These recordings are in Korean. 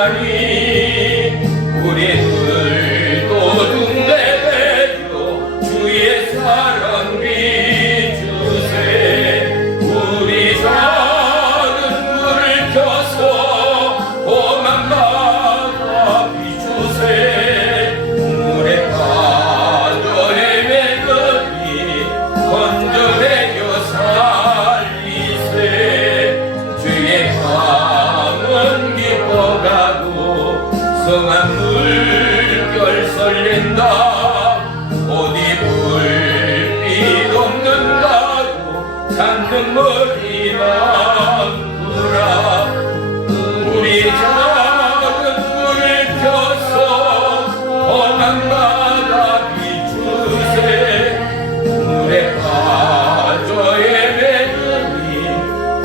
하나님 우리들도 중대되어 주의 사랑 비추세 우리 작은 불을 켜서 험한 바다 비추세 물에 빠져 헤매더니 건져내려 살리세 주의 강은 기뻐가고 성한 물결 설렌다 어디 불빛 없는가도 찾는 머리만 구라 우리 작은 불을 켜서 험한 바다 비추세 물에 빠져 헤매더니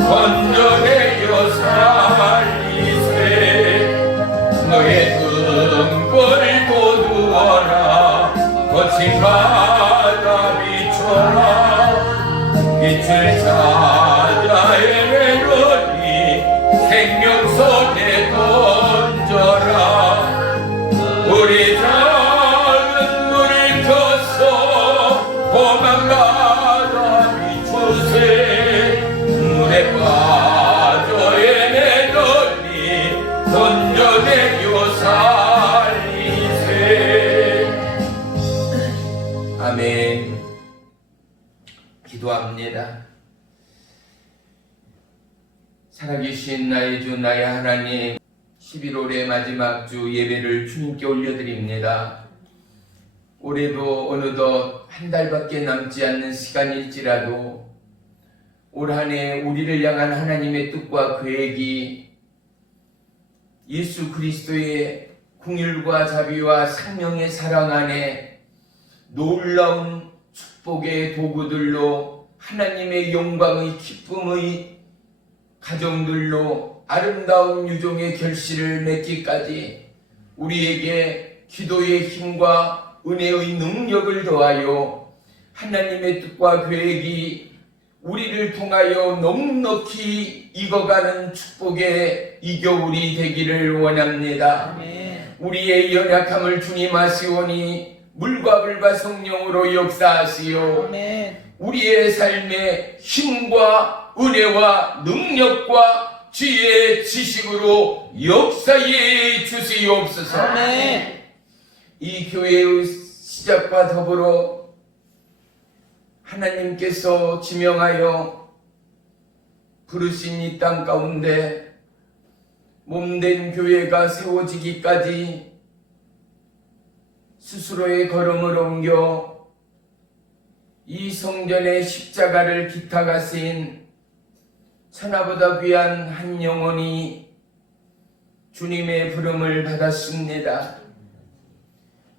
건져내려 살리세 너의 등불 도두어라 거친 바다 비춰라 빛을 찾아 헤매더니 생명선에 던져라 우리 작은 물을 켜서 험한 바다 비추세 물에 빠져 헤매더니 건져내려 살리세 아멘. 기도합니다. 살아계신 나의 주 나의 하나님 11월의 마지막 주 예배를 주님께 올려드립니다. 올해도 어느덧 한 달밖에 남지 않는 시간일지라도 올 한 해 우리를 향한 하나님의 뜻과 계획이 예수 그리스도의 긍휼과 자비와 생명의 사랑 안에 놀라운 축복의 도구들로 하나님의 영광의 기쁨의 가정들로 아름다운 유종의 결실을 맺기까지 우리에게 기도의 힘과 은혜의 능력을 더하여 하나님의 뜻과 계획이 우리를 통하여 넉넉히 익어가는 축복의 이 겨울이 되기를 원합니다. 아멘. 우리의 연약함을 주님 아시오니 물과 불과 성령으로 역사하시오. 아멘. 우리의 삶에 힘과 은혜와 능력과 지혜의 지식으로 역사해 주시옵소서. 아멘. 이 교회의 시작과 더불어 하나님께서 지명하여 부르신 이 땅 가운데 몸된 교회가 세워지기까지 스스로의 걸음을 옮겨 이 성전의 십자가를 기탁하신 천하보다 귀한 한 영혼이 주님의 부름을 받았습니다.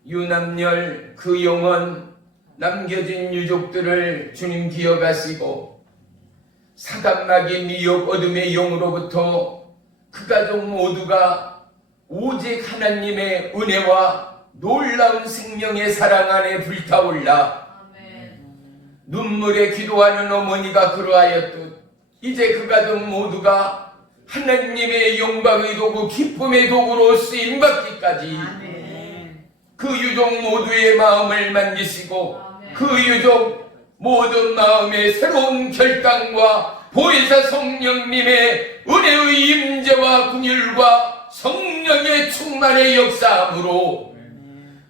유남열 그 영혼 남겨진 유족들을 주님 기억하시고 사단마귀 미혹 어둠의 영으로부터 그 가족 모두가 오직 하나님의 은혜와 놀라운 생명의 사랑 안에 불타올라 눈물에 기도하는 어머니가 그러하였듯 이제 그 가족 모두가 하나님의 영광의 도구 기쁨의 도구로 쓰임받기까지 그 유족 모두의 마음을 만지시고 그 유족 모든 마음에 새로운 결단과 보혜사 성령님의 은혜의 임재와 긍휼과 성령의 충만의 역사함으로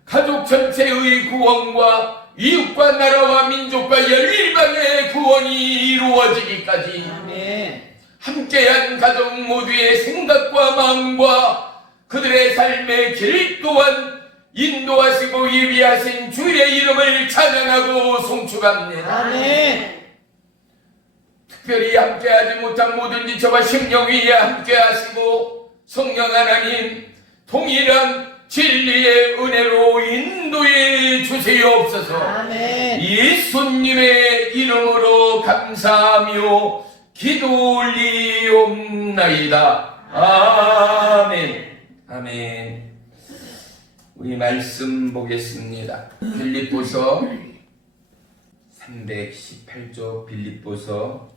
가족 전체의 구원과 이웃과 나라와 민족과 열일방의 구원이 이루어지기까지 함께한 가족 모두의 생각과 마음과 그들의 삶의 길 또한 인도하시고 예비하신 주의 이름을 찬양하고 송축합니다. 아멘. 특별히 함께하지 못한 모든 지체와 심령 위에 함께하시고 성령 하나님 동일한 진리의 은혜로 인도해 주시옵소서. 아멘. 예수님의 이름으로 감사하며 기도 올리옵나이다. 아멘. 아멘. 우리 말씀 보겠습니다. 빌립보서 318조 빌립보서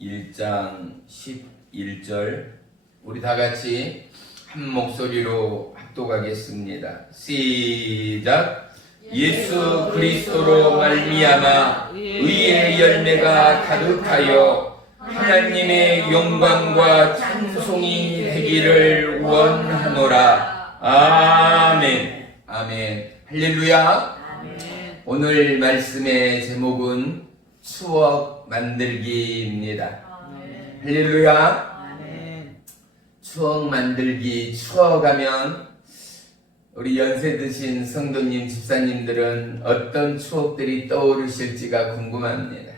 1장 11절 우리 다같이 한 목소리로 합독하겠습니다. 시작. 예수 그리스도로 말미암아 의의 열매가 가득하여 하나님의 영광과 찬송이 되기를 원하노라. 아멘. 아멘. 할렐루야. 오늘 말씀의 제목은 추억 만들기입니다. 할렐루야. 추억 만들기, 추억하면 우리 연세 드신 성도님, 집사님들은 어떤 추억들이 떠오르실지가 궁금합니다.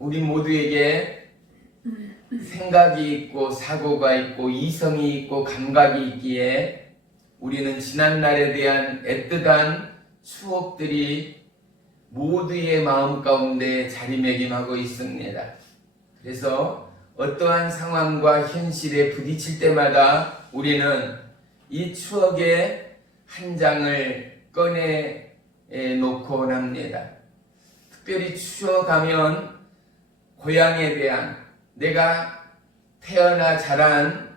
우리 모두에게 생각이 있고 사고가 있고 이성이 있고 감각이 있기에 우리는 지난날에 대한 애틋한 추억들이 모두의 마음 가운데 자리매김하고 있습니다. 그래서 어떠한 상황과 현실에 부딪힐 때마다 우리는 이 추억의 한 장을 꺼내 놓곤 합니다. 특별히 추억하면 고향에 대한, 내가 태어나 자란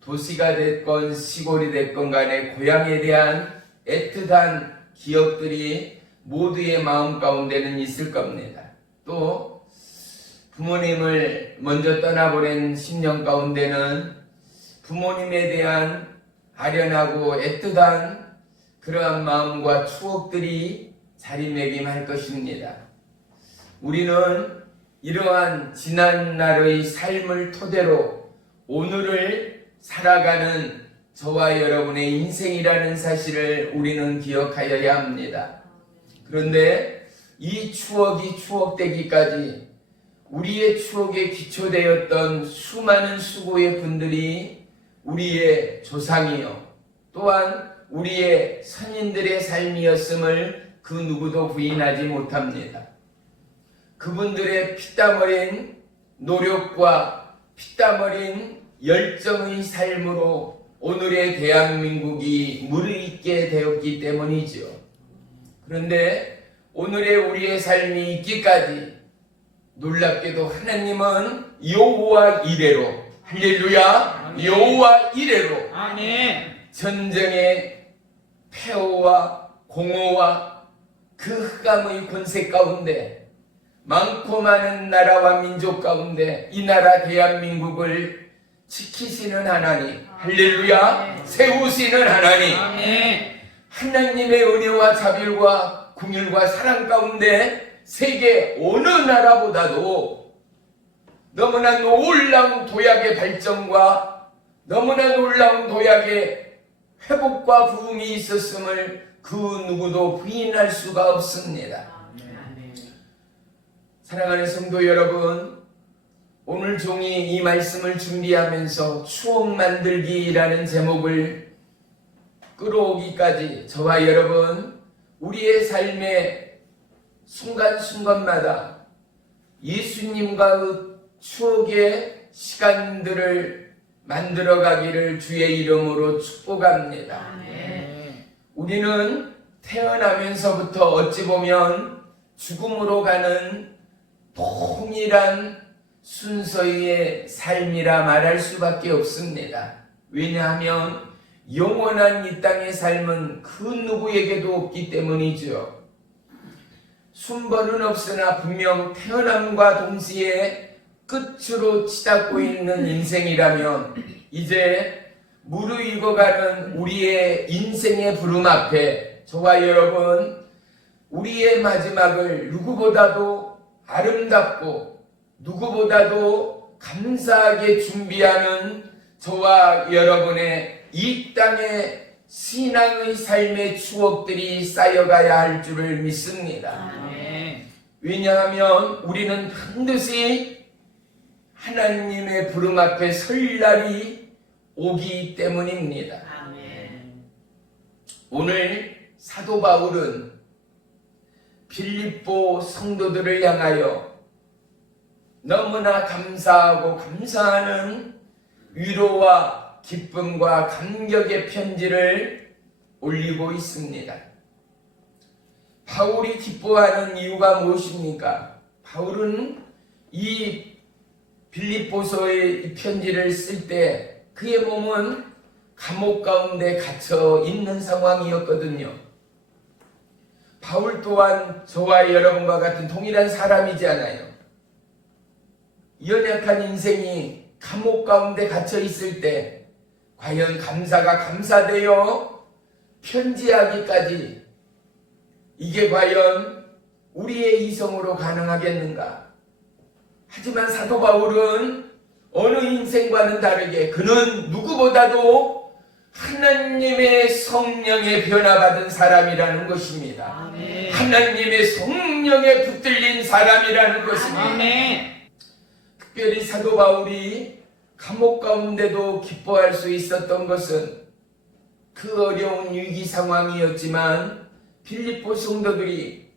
도시가 됐건 시골이 됐건 간에 고향에 대한 애틋한 기억들이 모두의 마음 가운데는 있을 겁니다. 또 부모님을 먼저 떠나보낸 10년 가운데는 부모님에 대한 아련하고 애틋한 그러한 마음과 추억들이 자리매김할 것입니다. 우리는 이러한 지난날의 삶을 토대로 오늘을 살아가는 저와 여러분의 인생이라는 사실을 우리는 기억하여야 합니다. 그런데 이 추억이 추억되기까지 우리의 추억에 기초되었던 수많은 수고의 분들이 우리의 조상이요 또한 우리의 선인들의 삶이었음을 그 누구도 부인하지 못합니다. 그분들의 피땀 어린 노력과 피땀 어린 열정의 삶으로 오늘의 대한민국이 무르익게 되었기 때문이죠. 그런데 오늘의 우리의 삶이 있기까지 놀랍게도 하나님은 여호와 이레로, 할렐루야, 여호와 이레로 전쟁의 폐허와 공허와 그 흑암의 권세 가운데 많고 많은 나라와 민족 가운데 이 나라 대한민국을 지키시는 하나님, 할렐루야, 세우시는 하나님, 하나님의 은혜와 자비와 긍휼과 사랑 가운데 세계 어느 나라보다도 너무나 놀라운 도약의 발전과 너무나 놀라운 도약의 회복과 부흥이 있었음을 그 누구도 부인할 수가 없습니다. 사랑하는 성도 여러분, 오늘 종이 이 말씀을 준비하면서 추억 만들기라는 제목을 끌어오기까지 저와 여러분 우리의 삶의 순간순간마다 예수님과의 추억의 시간들을 만들어가기를 주의 이름으로 축복합니다. 우리는 태어나면서부터 어찌 보면 죽음으로 가는 동일한 순서의 삶이라 말할 수밖에 없습니다. 왜냐하면 영원한 이 땅의 삶은 그 누구에게도 없기 때문이죠. 순번은 없으나 분명 태어남과 동시에 끝으로 치닫고 있는 인생이라면 이제 무르익어가는 우리의 인생의 부름 앞에 저와 여러분 우리의 마지막을 누구보다도 아름답고 누구보다도 감사하게 준비하는 저와 여러분의 이 땅의 신앙의 삶의 추억들이 쌓여가야 할 줄을 믿습니다. 왜냐하면 우리는 반드시 하나님의 부름 앞에 설 날이 오기 때문입니다. 오늘 사도 바울은 빌립보 성도들을 향하여 너무나 감사하고 감사하는 위로와 기쁨과 감격의 편지를 올리고 있습니다. 바울이 기뻐하는 이유가 무엇입니까? 바울은 이 빌립보서의 이 편지를 쓸 때 그의 몸은 감옥 가운데 갇혀 있는 상황이었거든요. 바울 또한 저와 여러분과 같은 동일한 사람이지 않아요. 연약한 인생이 감옥 가운데 갇혀 있을 때 과연 감사가 감사되어 편지하기까지, 이게 과연 우리의 이성으로 가능하겠는가? 하지만 사도 바울은 어느 인생과는 다르게 그는 누구보다도 하나님의 성령에 변화받은 사람이라는 것입니다. 아멘. 하나님의 성령에 붙들린 사람이라는 것입니다. 아멘. 특별히 사도 바울이 감옥 가운데도 기뻐할 수 있었던 것은 그 어려운 위기 상황이었지만 빌립보 성도들이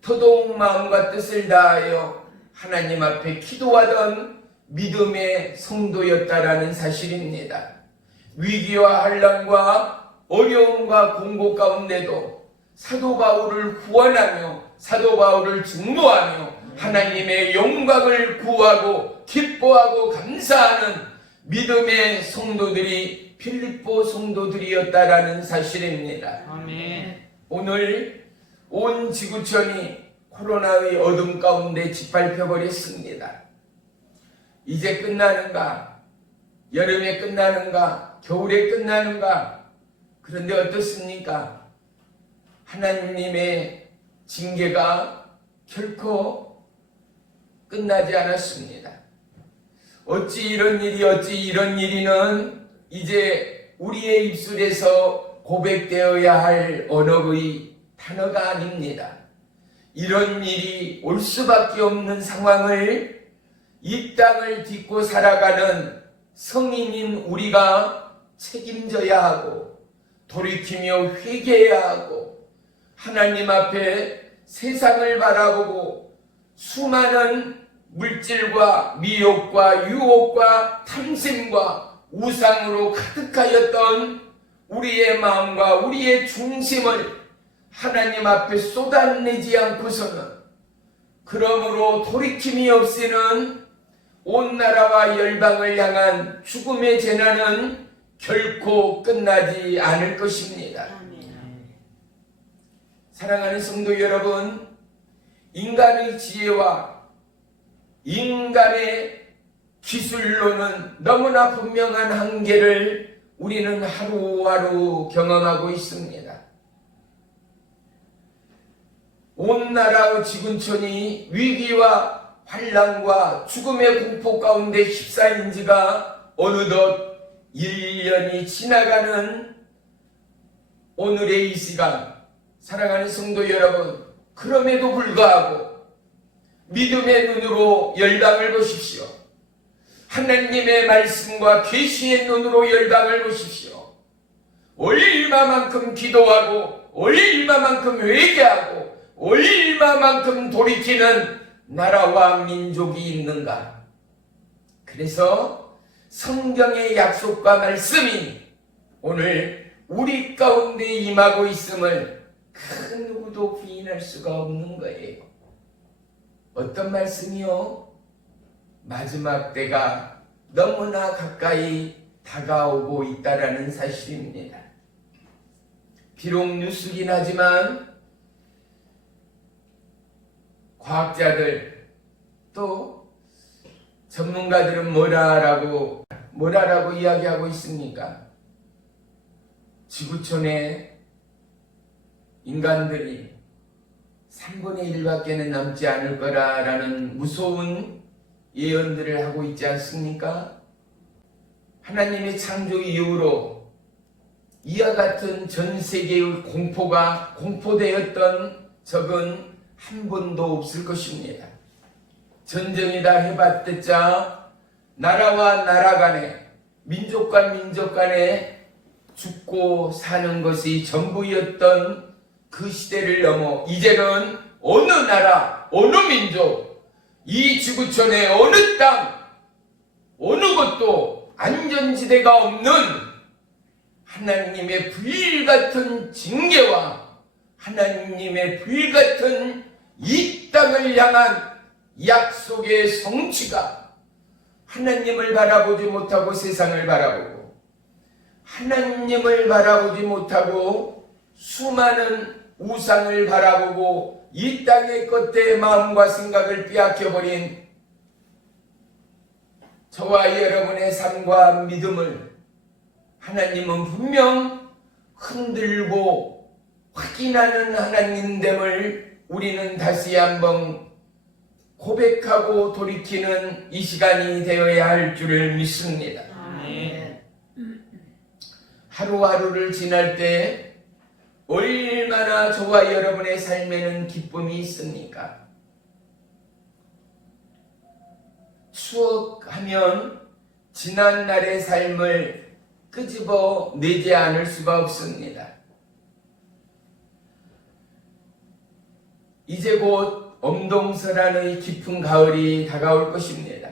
더더욱 마음과 뜻을 다하여 하나님 앞에 기도하던 믿음의 성도였다라는 사실입니다. 위기와 환난과 어려움과 공고 가운데도 사도 바울을 구원하며 사도 바울을 증거하며 하나님의 영광을 구하고 기뻐하고 감사하는 믿음의 성도들이 빌립보 성도들이었다라는 사실입니다. 아멘. 오늘 온 지구촌이 코로나의 어둠 가운데 짓밟혀버렸습니다. 이제 끝나는가? 여름에 끝나는가? 겨울에 끝나는가? 그런데 어떻습니까? 하나님의 징계가 결코 끝나지 않았습니다. 어찌 이런 일이는 이제 우리의 입술에서 고백되어야 할 언어의 단어가 아닙니다. 이런 일이 올 수밖에 없는 상황을 이 땅을 딛고 살아가는 성인인 우리가 책임져야 하고 돌이키며 회개해야 하고 하나님 앞에 세상을 바라보고 수많은 물질과 미혹과 유혹과 탐심과 우상으로 가득하였던 우리의 마음과 우리의 중심을 하나님 앞에 쏟아내지 않고서는, 그러므로 돌이킴이 없이는 온 나라와 열방을 향한 죽음의 재난은 결코 끝나지 않을 것입니다. 사랑하는 성도 여러분, 인간의 지혜와 인간의 기술로는 너무나 분명한 한계를 우리는 하루하루 경험하고 있습니다. 온 나라의 지구촌이 위기와 환난과 죽음의 공포 가운데 휩싸인 지가 어느덧 1년이 지나가는 오늘의 이 시간, 사랑하는 성도 여러분, 그럼에도 불구하고 믿음의 눈으로 열방을 보십시오. 하나님의 말씀과 계시의 눈으로 열방을 보십시오. 얼마만큼 기도하고 얼마만큼 회개하고 얼마만큼 돌이키는 나라와 민족이 있는가. 그래서 성경의 약속과 말씀이 오늘 우리 가운데 임하고 있음을 그 누구도 부인할 수가 없는 거예요. 어떤 말씀이요? 마지막 때가 너무나 가까이 다가오고 있다라는 사실입니다. 비록 뉴스긴 하지만 과학자들 또 전문가들은 뭐라라고 이야기하고 있습니까? 지구촌에 인간들이 3분의 1밖에는 남지 않을 거라라는 무서운 예언들을 하고 있지 않습니까? 하나님의 창조 이후로 이와 같은 전 세계의 공포되었던 적은 한 번도 없을 것입니다. 전쟁이다 해봤자 나라와 나라 간에, 민족과 민족 간에 죽고 사는 것이 전부였던 그 시대를 넘어 이제는 어느 나라, 어느 민족, 이 지구촌의 어느 땅, 어느 곳도 안전지대가 없는 하나님의 불같은 징계와 하나님의 불같은 이 땅을 향한 약속의 성취가 하나님을 바라보지 못하고 세상을 바라보고 하나님을 바라보지 못하고 수많은 우상을 바라보고 이 땅의 것들의 마음과 생각을 빼앗겨버린 저와 여러분의 삶과 믿음을 하나님은 분명 흔들고 확인하는 하나님됨을 우리는 다시 한번 고백하고 돌이키는 이 시간이 되어야 할 줄을 믿습니다. 아멘. 하루하루를 지날 때 얼마나 저와 여러분의 삶에는 기쁨이 있습니까? 추억하면 지난날의 삶을 끄집어 내지 않을 수가 없습니다. 이제 곧 엄동설한의 깊은 가을이 다가올 것입니다.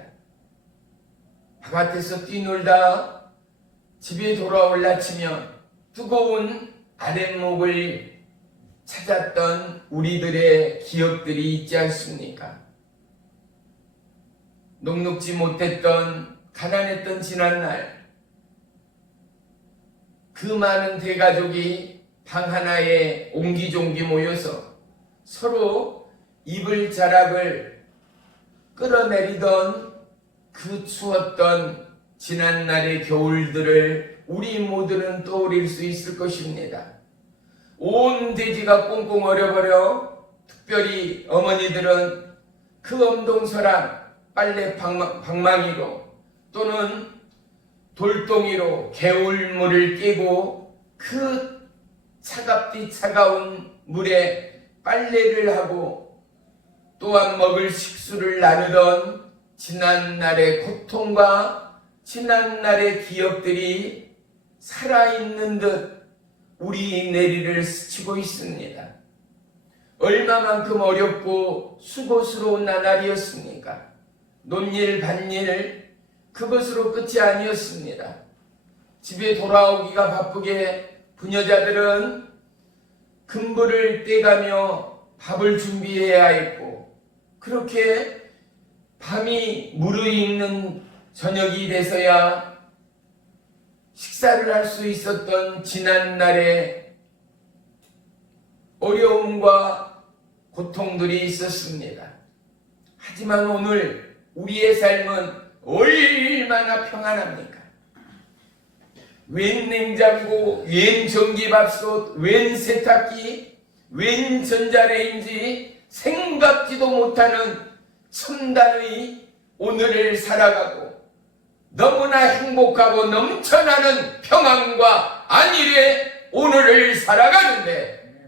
바깥에서 뛰놀다 집에 돌아올 아침면 뜨거운 아랫목을 찾았던 우리들의 기억들이 있지 않습니까? 녹록지 못했던 가난했던 지난날 그 많은 대가족이 방 하나에 옹기종기 모여서 서로 이불 자락을 끌어내리던 그 추웠던 지난날의 겨울들을 우리 모두는 떠올릴 수 있을 것입니다. 온 대지가 꽁꽁 얼어버려 특별히 어머니들은 그 엄동설한 빨래 방망이로 또는 돌덩이로 개울물을 깨고 그 차갑디 차가운 물에 빨래를 하고 또한 먹을 식수를 나누던 지난날의 고통과 지난날의 기억들이 살아있는 듯 우리 내리를 스치고 있습니다. 얼마만큼 어렵고 수고스러운 나날이었습니까? 논일 밭일 그것으로 끝이 아니었습니다. 집에 돌아오기가 바쁘게 부녀자들은 금불을 떼가며 밥을 준비해야 했고 그렇게 밤이 무르익는 저녁이 돼서야 식사를 할 수 있었던 지난날의 어려움과 고통들이 있었습니다. 하지만 오늘 우리의 삶은 얼마나 평안합니까? 웬 냉장고, 웬 전기밥솥, 웬 세탁기, 웬 전자레인지 생각지도 못하는 첨단의 오늘을 살아가고 너무나 행복하고 넘쳐나는 평안과 안일의 오늘을 살아가는데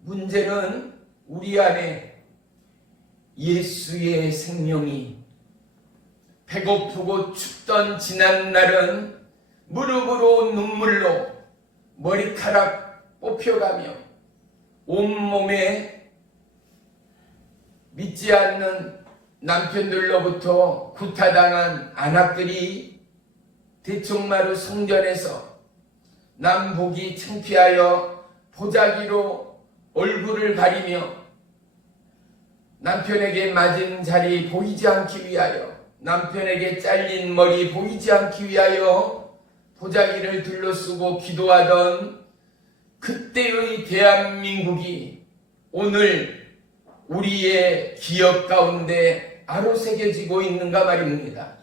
문제는 우리 안에 예수의 생명이 배고프고 춥던 지난날은 무릎으로 눈물로 머리카락 뽑혀가며 온몸에 믿지 않는 남편들로부터 구타당한 아낙들이 대청마루 성전에서 남 보기 창피하여 보자기로 얼굴을 가리며 남편에게 맞은 자리 보이지 않기 위하여 남편에게 잘린 머리 보이지 않기 위하여 보자기를 둘러쓰고 기도하던 그때의 대한민국이 오늘 우리의 기억 가운데 아로새겨지고 있는가 말입니다.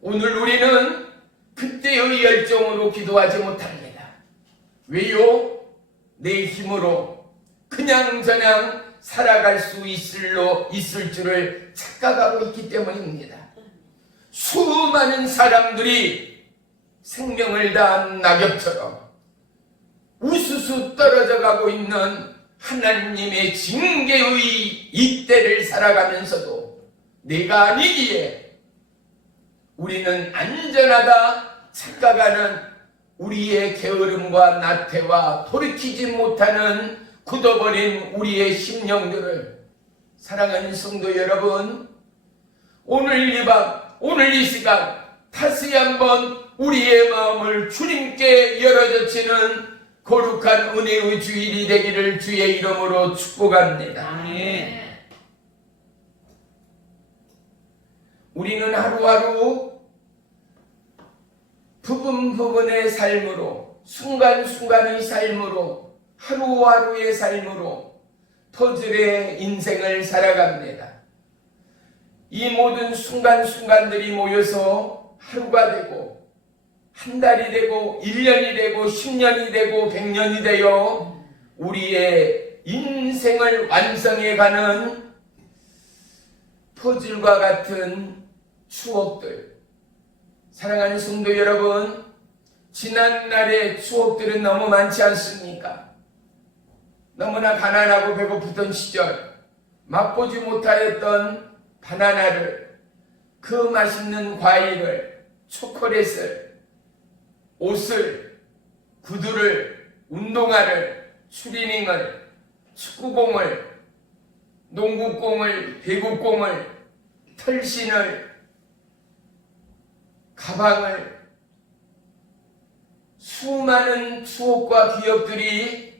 오늘 우리는 그때의 열정으로 기도하지 못합니다. 왜요? 내 힘으로 그냥저냥 살아갈 수 있을 줄을 착각하고 있기 때문입니다. 수많은 사람들이 생명을 다한 낙엽처럼 우수수 떨어져 가고 있는 하나님의 징계의 이때를 살아가면서도 내가 아니기에 우리는 안전하다 착각하는 우리의 게으름과 나태와 돌이키지 못하는 굳어버린 우리의 심령들을 사랑하는 성도 여러분, 오늘 이 밤, 오늘 이 시간 다시 한번 우리의 마음을 주님께 열어젖히는 거룩한 은혜의 주일이 되기를 주의 이름으로 축복합니다. 아멘. 우리는 하루하루 부분 부분의 삶으로, 순간순간의 삶으로, 하루하루의 삶으로 퍼즐의 인생을 살아갑니다. 이 모든 순간순간들이 모여서 하루가 되고, 한 달이 되고, 1년이 되고, 10년이 되고, 100년이 되어 우리의 인생을 완성해가는 퍼즐과 같은 추억들. 사랑하는 성도 여러분, 지난날의 추억들은 너무 많지 않습니까? 너무나 가난하고 배고프던 시절, 맛보지 못하였던 바나나를, 그 맛있는 과일을, 초콜릿을, 옷을, 구두를, 운동화를, 추리닝을, 축구공을, 농구공을, 배구공을, 털신을, 가방을, 수많은 추억과 기억들이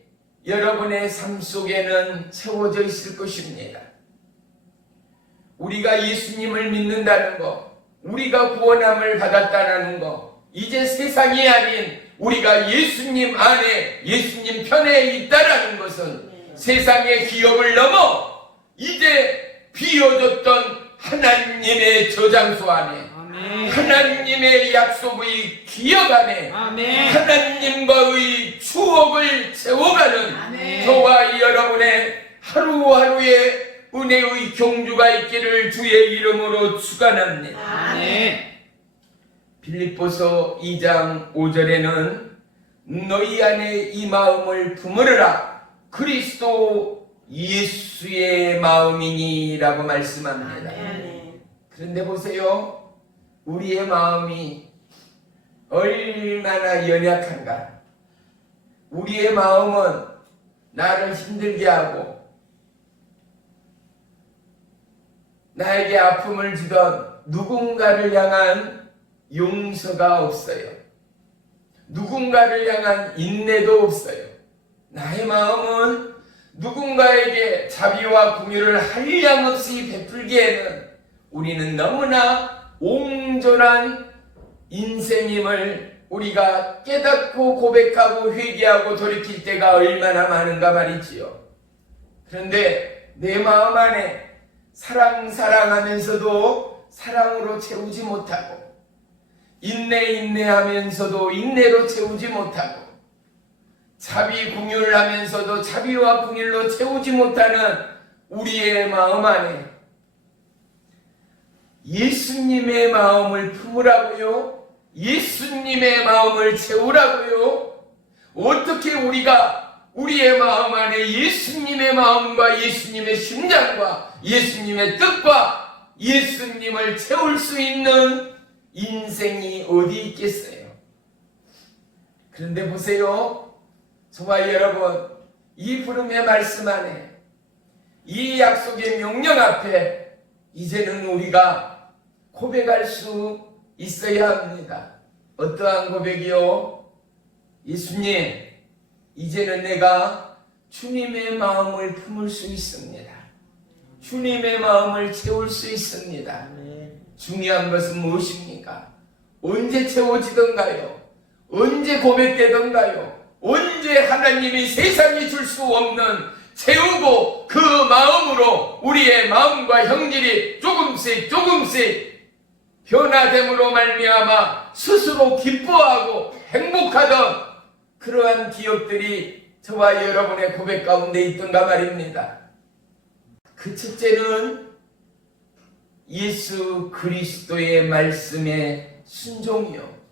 여러분의 삶 속에는 채워져 있을 것입니다. 우리가 예수님을 믿는다는 것, 우리가 구원함을 받았다는 것, 이제 세상이 아닌 우리가 예수님 안에, 예수님 편에 있다라는 것은 세상의 기억을 넘어 이제 비워졌던 하나님의 저장소 안에, 하나님의 약속의 기억 안에, 하나님과의 추억을 채워가는 저와 여러분의 하루하루의 은혜의 경주가 있기를 주의 이름으로 축원합니다. 빌립보서 2장 5절에는 너희 안에 이 마음을 품으라 그리스도 예수의 마음이니 라고 말씀합니다. 그런데 보세요, 우리의 마음이 얼마나 연약한가. 우리의 마음은 나를 힘들게 하고 나에게 아픔을 주던 누군가를 향한 용서가 없어요. 누군가를 향한 인내도 없어요. 나의 마음은 누군가에게 자비와 긍휼을 한량없이 베풀기에는 우리는 너무나 온전한 인생임을 우리가 깨닫고 고백하고 회개하고 돌이킬 때가 얼마나 많은가 말이지요. 그런데 내 마음 안에 사랑하면서도 사랑으로 채우지 못하고, 인내하면서도 인내로 채우지 못하고, 자비 긍휼하면서도 자비와 긍휼로 채우지 못하는 우리의 마음 안에 예수님의 마음을 품으라고요? 예수님의 마음을 채우라고요? 어떻게 우리가 우리의 마음 안에 예수님의 마음과 예수님의 심장과 예수님의 뜻과 예수님을 채울 수 있는 인생이 어디 있겠어요? 그런데 보세요, 저와 여러분, 이 부름의 말씀 안에, 이 약속의 명령 앞에 이제는 우리가 고백할 수 있어야 합니다. 어떠한 고백이요? 예수님, 이제는 내가 주님의 마음을 품을 수 있습니다. 주님의 마음을 채울 수 있습니다. 중요한 것은 무엇입니까? 언제 채워지던가요? 언제 고백되던가요? 언제 하나님이 세상이 줄 수 없는 채우고 그 마음으로 우리의 마음과 형질이 조금씩 변화됨으로 말미암아 스스로 기뻐하고 행복하던 그러한 기억들이 저와 여러분의 고백 가운데 있던가 말입니다. 그 첫째는 예수 그리스도의 말씀에 순종이요,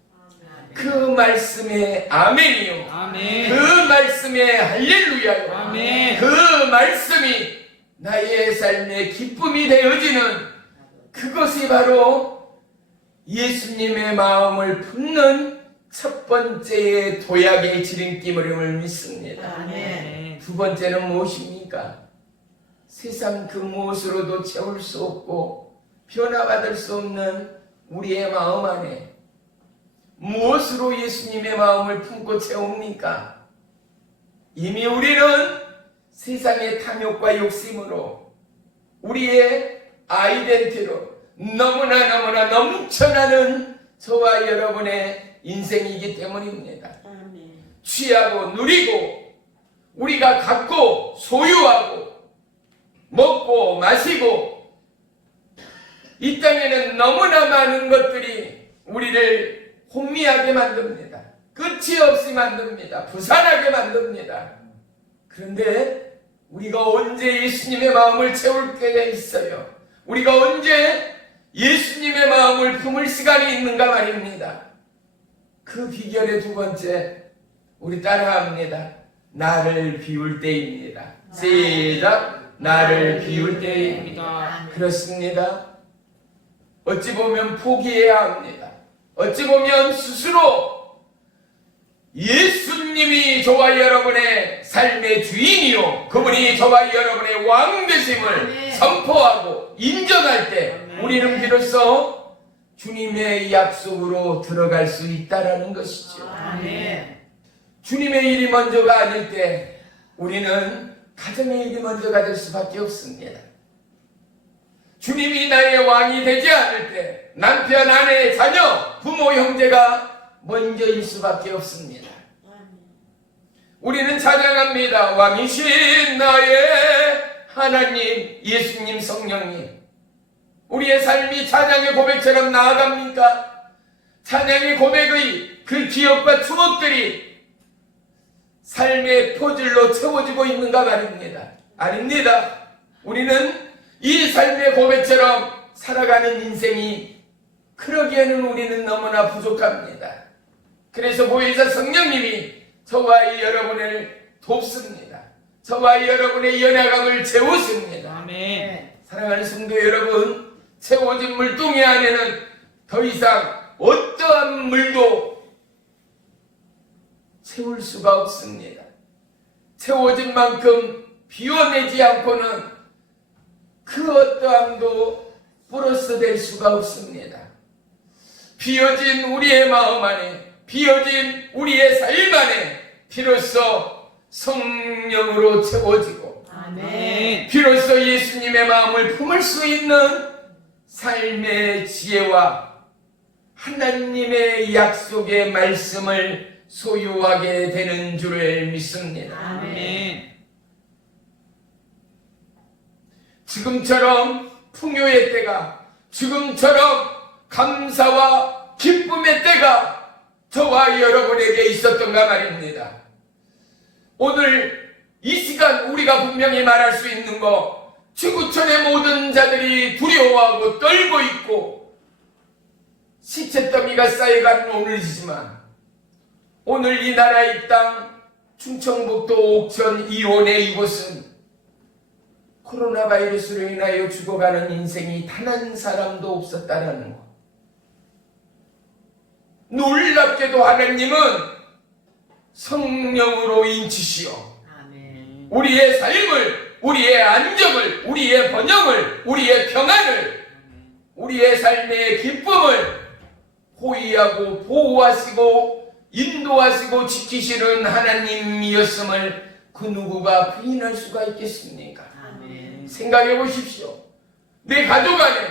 그 말씀에 아멘이요, 그 말씀에 할렐루야요, 그 말씀이 나의 삶의 기쁨이 되어지는 그것이 바로 예수님의 마음을 품는 첫 번째의 도약의 지름길임을 믿습니다. 두 번째는 무엇입니까? 세상 그 무엇으로도 채울 수 없고 변화받을 수 없는 우리의 마음 안에 무엇으로 예수님의 마음을 품고 채웁니까? 이미 우리는 세상의 탐욕과 욕심으로 우리의 아이덴티로 너무나 넘쳐나는 저와 여러분의 인생이기 때문입니다. 아멘. 취하고 누리고 우리가 갖고 소유하고 먹고 마시고 이 땅에는 너무나 많은 것들이 우리를 혼미하게 만듭니다. 끝이 없이 만듭니다. 부산하게 만듭니다. 그런데 우리가 언제 예수님의 마음을 채울 게 있어요? 우리가 언제 예수님의 마음을 품을 시간이 있는가 말입니다. 그 비결의 두 번째, 우리 따라합니다. 나를 비울 때입니다. 시작! 나를 비울 때입니다. 그렇습니다. 어찌 보면 포기해야 합니다. 어찌 보면 스스로 예수님이 저와 여러분의 삶의 주인이요 그분이 저와 여러분의 왕 되심을 선포하고 인정할 때 우리는 비로소 주님의 약속으로 들어갈 수 있다라는 것이죠. 주님의 일이 먼저가 아닐 때 우리는 가정의 일이 먼저가 될 수밖에 없습니다. 주님이 나의 왕이 되지 않을 때 남편, 아내, 자녀, 부모, 형제가 먼저일 수밖에 없습니다. 우리는 찬양합니다. 왕이신 나의 하나님, 예수님, 성령님. 우리의 삶이 찬양의 고백처럼 나아갑니까? 찬양의 고백의 그 기억과 추억들이 삶의 포질로 채워지고 있는가 말입니다. 아닙니다. 우리는 이 삶의 고백처럼 살아가는 인생이 그러기에는 우리는 너무나 부족합니다. 그래서 보혜사 성령님이 저와 여러분을 돕습니다. 저와 여러분의 연약함을 채우십니다. 아멘. 사랑하는 성도 여러분, 채워진 물동이 안에는 더 이상 어떠한 물도 채울 수가 없습니다. 채워진 만큼 비워내지 않고는 그 어떠함도 플러스 될 수가 없습니다. 비어진 우리의 마음 안에, 비어진 우리의 삶 안에 비로소 성령으로 채워지고 아멘. 비로소 예수님의 마음을 품을 수 있는 삶의 지혜와 하나님의 약속의 말씀을 소유하게 되는 줄을 믿습니다. 아멘. 지금처럼 풍요의 때가, 지금처럼 감사와 기쁨의 때가 저와 여러분에게 있었던가 말입니다. 오늘 이 시간 우리가 분명히 말할 수 있는 거, 지구촌의 모든 자들이 두려워하고 떨고 있고 시체 더미가 쌓여가는 오늘이지만 오늘 이 나라 이 땅 충청북도 옥천 이원의 이곳은 코로나 바이러스로 인하여 죽어가는 인생이 단 한 사람도 없었다는 것. 놀랍게도 하나님은 성령으로 인치시어 아멘. 우리의 삶을, 우리의 안정을, 우리의 번영을, 우리의 평안을, 우리의 삶의 기쁨을 호위하고 보호하시고 인도하시고 지키시는 하나님이었음을 그 누구가 부인할 수가 있겠습니까? 아멘. 생각해 보십시오. 내 가족 안에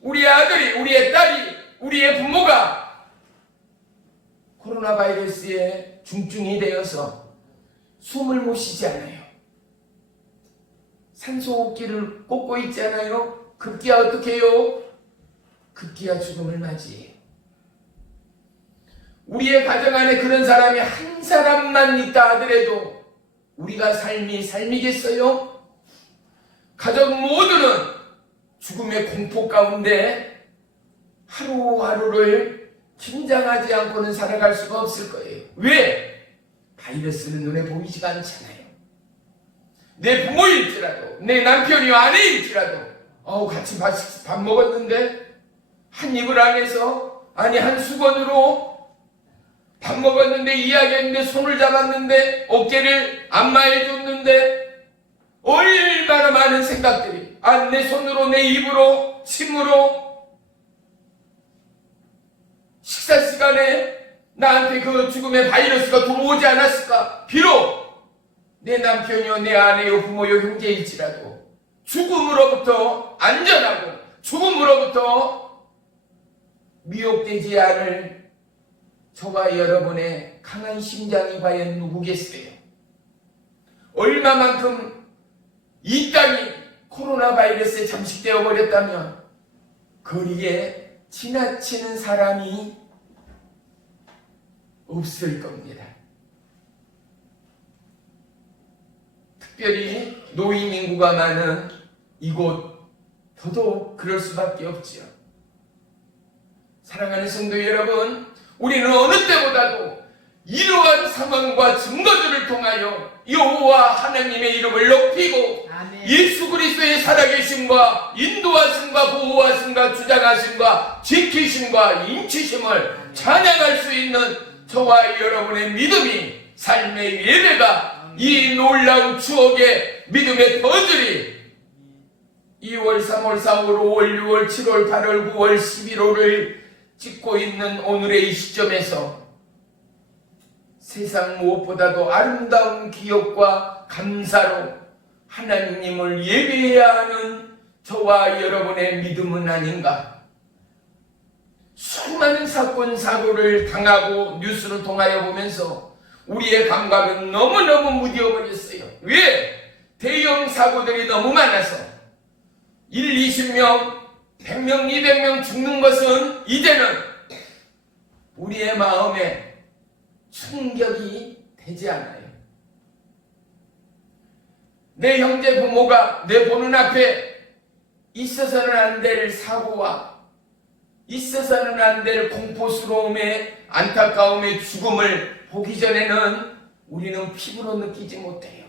우리 아들이, 우리의 딸이, 우리의 부모가 코로나 바이러스에 중증이 되어서 숨을 못 쉬지 않아요. 산소호흡기를 꽂고 있지 않아요. 급기야 어떻게 해요? 급기야 죽음을 맞이해요. 우리의 가정 안에 그런 사람이 한 사람만 있다 하더라도 우리가 삶이겠어요? 가족 모두는 죽음의 공포 가운데 하루하루를 긴장하지 않고는 살아갈 수가 없을 거예요. 왜? 바이러스는 눈에 보이지가 않잖아요. 내 부모일지라도, 내 남편이요 아내일지라도 같이 밥 먹었는데 한 입을 안 해서, 아니 한 수건으로 밥 먹었는데 이야기했는데 손을 잡았는데 어깨를 안마해줬는데 얼마나 많은 생각들이 내 손으로 내 입으로 침으로 식사 시간에 나한테 그 죽음의 바이러스가 들어오지 않았을까? 비록 내 남편이요 내 아내요 부모요 형제일지라도 죽음으로부터 안전하고 죽음으로부터 미혹되지 않을 저와 여러분의 강한 심장이 과연 누구겠어요? 얼마만큼 이 땅이 코로나 바이러스에 잠식되어 버렸다면 거리에 지나치는 사람이 없을 겁니다. 특별히 노인 인구가 많은 이곳 더더욱 그럴 수밖에 없지요. 사랑하는 성도 여러분, 우리는 어느 때보다도 이러한 상황과 증거들을 통하여 여호와 하나님의 이름을 높이고 아멘. 예수 그리스도의 살아계심과 인도하심과 보호하심과 주장하심과 지키심과 인치심을 찬양할 수 있는 저와 여러분의 믿음이, 삶의 예배가 이 놀라운 추억의 믿음의 터즐이 2월, 3월, 4월, 5월, 6월, 7월, 8월, 9월, 11월을 찍고 있는 오늘의 이 시점에서 세상 무엇보다도 아름다운 기억과 감사로 하나님을 예배해야 하는 저와 여러분의 믿음은 아닌가? 수많은 사건, 사고를 당하고 뉴스를 통하여 보면서 우리의 감각은 너무너무 무뎌버렸어요. 왜? 대형 사고들이 너무 많아서 1, 20명, 100명, 200명 죽는 것은 이제는 우리의 마음에 충격이 되지 않아요. 내 형제 부모가 내 보는 앞에 있어서는 안 될 사고와 있어서는 안 될 공포스러움에 안타까움의 죽음을 보기 전에는 우리는 피부로 느끼지 못해요.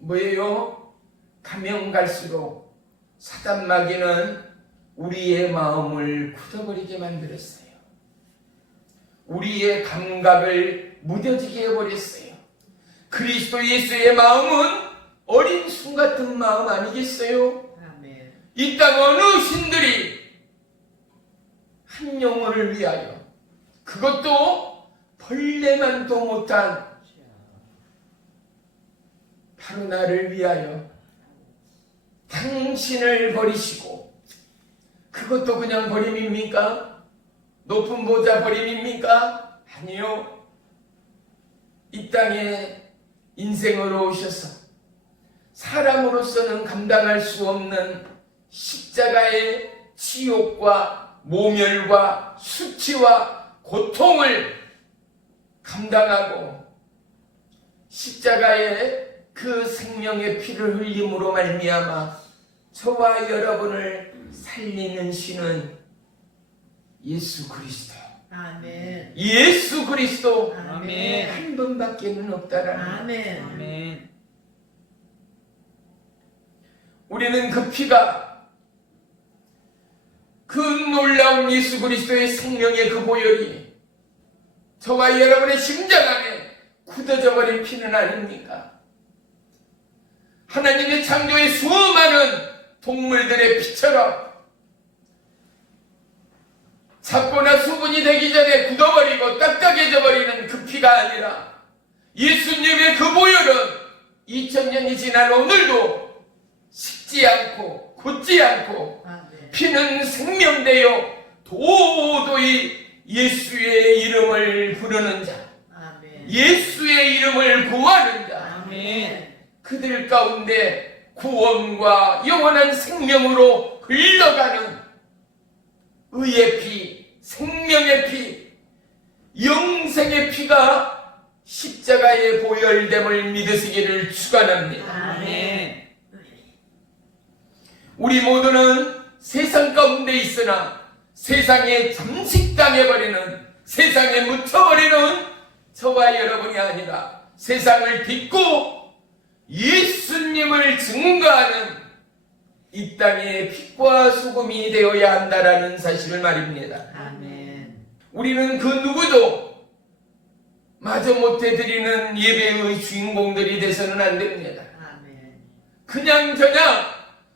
뭐예요? 가면 갈수록 사단 마귀는 우리의 마음을 굳어버리게 만들었어요. 우리의 감각을 무뎌지게 해버렸어요. 그리스도 예수의 마음은 어린 순 같은 마음 아니겠어요? 아멘. 이 땅 어느 신들이 한 영혼을 위하여, 그것도 벌레만도 못한 바로 나를 위하여 당신을 버리시고, 그것도 그냥 버림입니까? 높은 보좌 버림입니까? 아니요. 이 땅에 인생으로 오셔서 사람으로서는 감당할 수 없는 십자가의 치욕과 모멸과 수치와 고통을 감당하고 십자가의 그 생명의 피를 흘림으로 말미암아 저와 여러분을 살리는 신은 예수 그리스도. 아멘. 예수 그리스도 아멘. 한 분밖에는 없다라는. 아멘. 아멘. 우리는 그 피가, 그 놀라운 예수 그리스도의 생명의 그 보혈이 저와 여러분의 심장 안에 굳어져 버린 피는 아닙니까? 하나님의 창조의 수많은 동물들의 피처럼 잡고나 수분이 되기 전에 굳어버리고 딱딱해져 버리는 그 피가 아니라 예수님의 그 보혈은 2000년이 지난 오늘도 식지 않고 굳지 않고 아멘. 피는 생명되어 도도히 예수의 이름을 부르는 자, 아멘. 예수의 이름을 구하는 자, 아멘. 그들 가운데 구원과 영원한 생명으로 흘러가는 의의 피, 생명의 피, 영생의 피가 십자가의 보혈됨을 믿으시기를 축원합니다. 아멘. 우리 모두는 세상 가운데 있으나 세상에 잠식당해버리는, 세상에 묻혀버리는 저와 여러분이 아니라 세상을 딛고 예수님을 증거하는 이 땅의 빛과 소금이 되어야 한다라는 사실을 말입니다. 아멘. 우리는 그 누구도 마저 못해 드리는 예배의 주인공들이 돼서는 안 됩니다. 아멘. 그냥저냥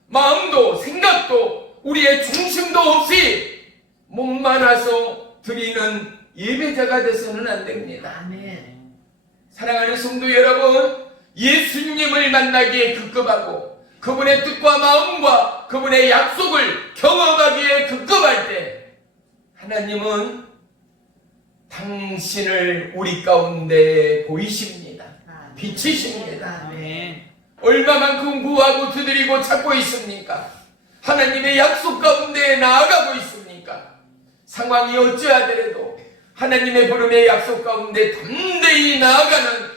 마음도 생각도 우리의 중심도 없이 몸만 와서 드리는 예배자가 돼서는 안 됩니다. 아멘. 사랑하는 성도 여러분, 예수님을 만나기에 급급하고 그분의 뜻과 마음과 그분의 약속을 경험하기에 급급할 때 하나님은 당신을 우리 가운데 보이십니다. 비치십니다. 아멘. 얼마만큼 구하고 두드리고 찾고 있습니까? 하나님의 약속 가운데 나아가고 있습니까? 상황이 어찌하더라도 하나님의 부름의 약속 가운데 담대히 나아가는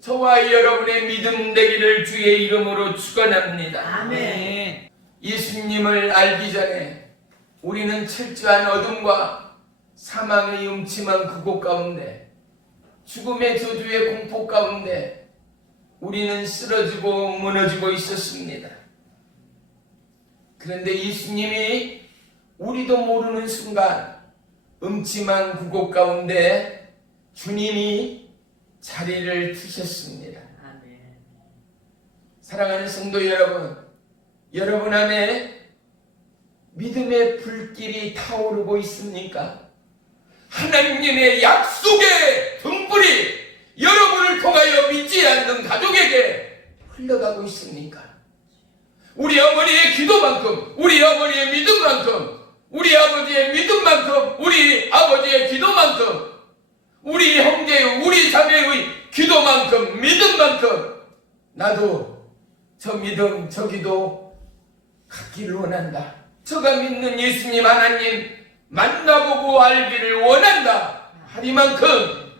저와 여러분의 믿음 되기를 주의 이름으로 축원합니다. 아멘. 예수님을 알기 전에 우리는 철저한 어둠과 사망의 음침한 그곳 가운데, 죽음의 저주의 공포 가운데 우리는 쓰러지고 무너지고 있었습니다. 그런데 예수님이 우리도 모르는 순간 음침한 그곳 가운데 주님이 자리를 트셨습니다. 사랑하는 성도 여러분, 여러분 안에 믿음의 불길이 타오르고 있습니까? 하나님의 약속의 등불이 여러분을 통하여 믿지 않는 가족에게 흘러가고 있습니까? 우리 어머니의 기도만큼, 우리 어머니의 믿음만큼, 우리 아버지의 믿음만큼, 우리 아버지의 기도만큼, 우리 형제의, 우리 자매의 기도만큼, 믿음만큼 나도 저 믿음, 저 기도 갖기를 원한다. 저가 믿는 예수님 하나님 만나보고 알기를 원한다 하리만큼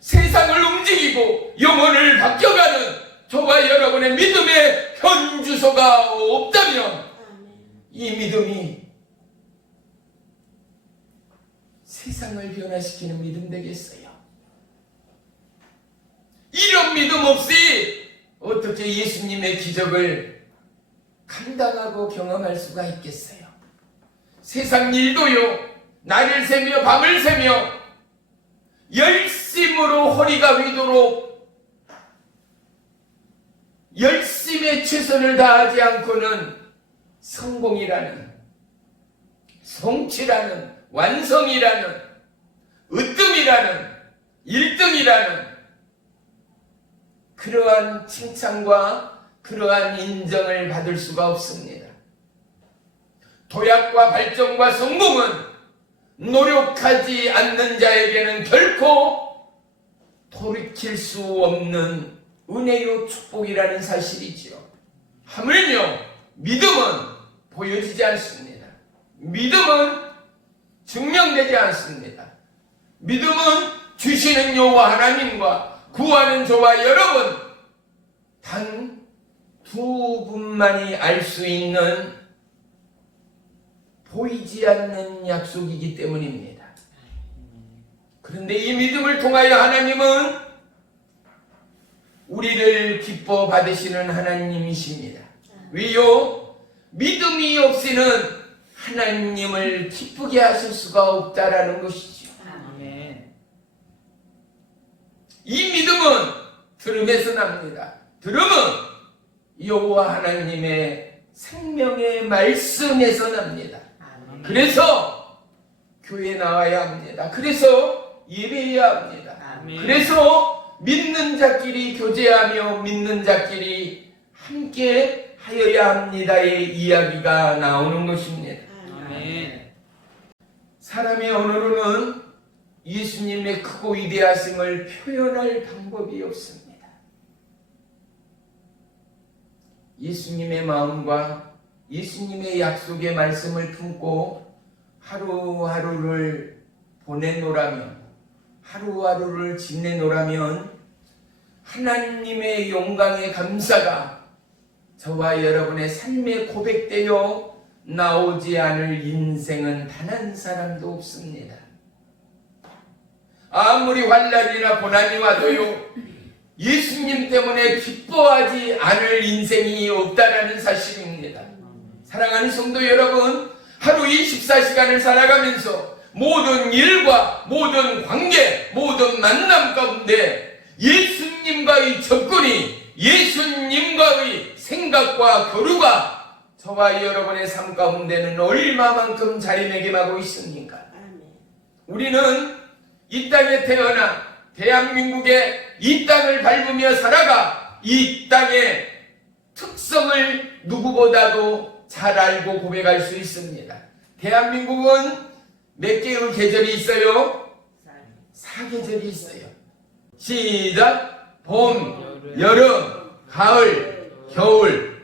세상을 움직이고 영혼을 바뀌어가는 저와 여러분의 믿음의 현주소가 없다면 이 믿음이 세상을 변화시키는 믿음 되겠어요. 이런 믿음 없이 어떻게 예수님의 기적을 감당하고 경험할 수가 있겠어요? 세상 일도요, 날을 새며 밤을 새며 열심으로 허리가 휘도록 열심의 최선을 다하지 않고는 성공이라는, 성취라는, 완성이라는, 으뜸이라는, 1등이라는 그러한 칭찬과 그러한 인정을 받을 수가 없습니다. 도약과 발전과 성공은 노력하지 않는 자에게는 결코 돌이킬 수 없는 은혜요 축복이라는 사실이지요. 하물며 믿음은 보여지지 않습니다. 믿음은 증명되지 않습니다. 믿음은 주시는 여호와 하나님과 구하는 저와 여러분 단 두 분만이 알 수 있는 보이지 않는 약속이기 때문입니다. 그런데 이 믿음을 통하여 하나님은 우리를 기뻐 받으시는 하나님이십니다. 왜요? 믿음이 없이는 하나님을 기쁘게 하실 수가 없다라는 것이죠. 아멘. 이 믿음은 들음에서 납니다. 들음은 여호와 하나님의 생명의 말씀에서 납니다. 그래서 교회에 나와야 합니다. 그래서 예배해야 합니다. 아멘. 그래서 믿는 자끼리 교제하며 믿는 자끼리 함께 하여야 합니다의 이야기가 나오는 것입니다. 아멘. 사람의 언어로는 예수님의 크고 위대하심을 표현할 방법이 없습니다. 예수님의 마음과 예수님의 약속의 말씀을 품고 하루하루를 보내노라면, 하루하루를 지내노라면 하나님의 영광의 감사가 저와 여러분의 삶에 고백되어 나오지 않을 인생은 단 한 사람도 없습니다. 아무리 환난이나 고난이 와도요, 예수님 때문에 기뻐하지 않을 인생이 없다라는 사실입니다. 사랑하는 성도 여러분, 하루 24시간을 살아가면서 모든 일과 모든 관계, 모든 만남 가운데 예수님과의 접근이, 예수님과의 생각과 교류가 저와 여러분의 삶 가운데는 얼마만큼 자리매김하고 있습니까? 우리는 이 땅에 태어나 대한민국의 이 땅을 밟으며 살아가 이 땅의 특성을 누구보다도 잘 알고 고백할 수 있습니다. 대한민국은 몇 개의 계절이 있어요? 사계절이 있어요. 시작. 봄, 여름, 가을, 겨울.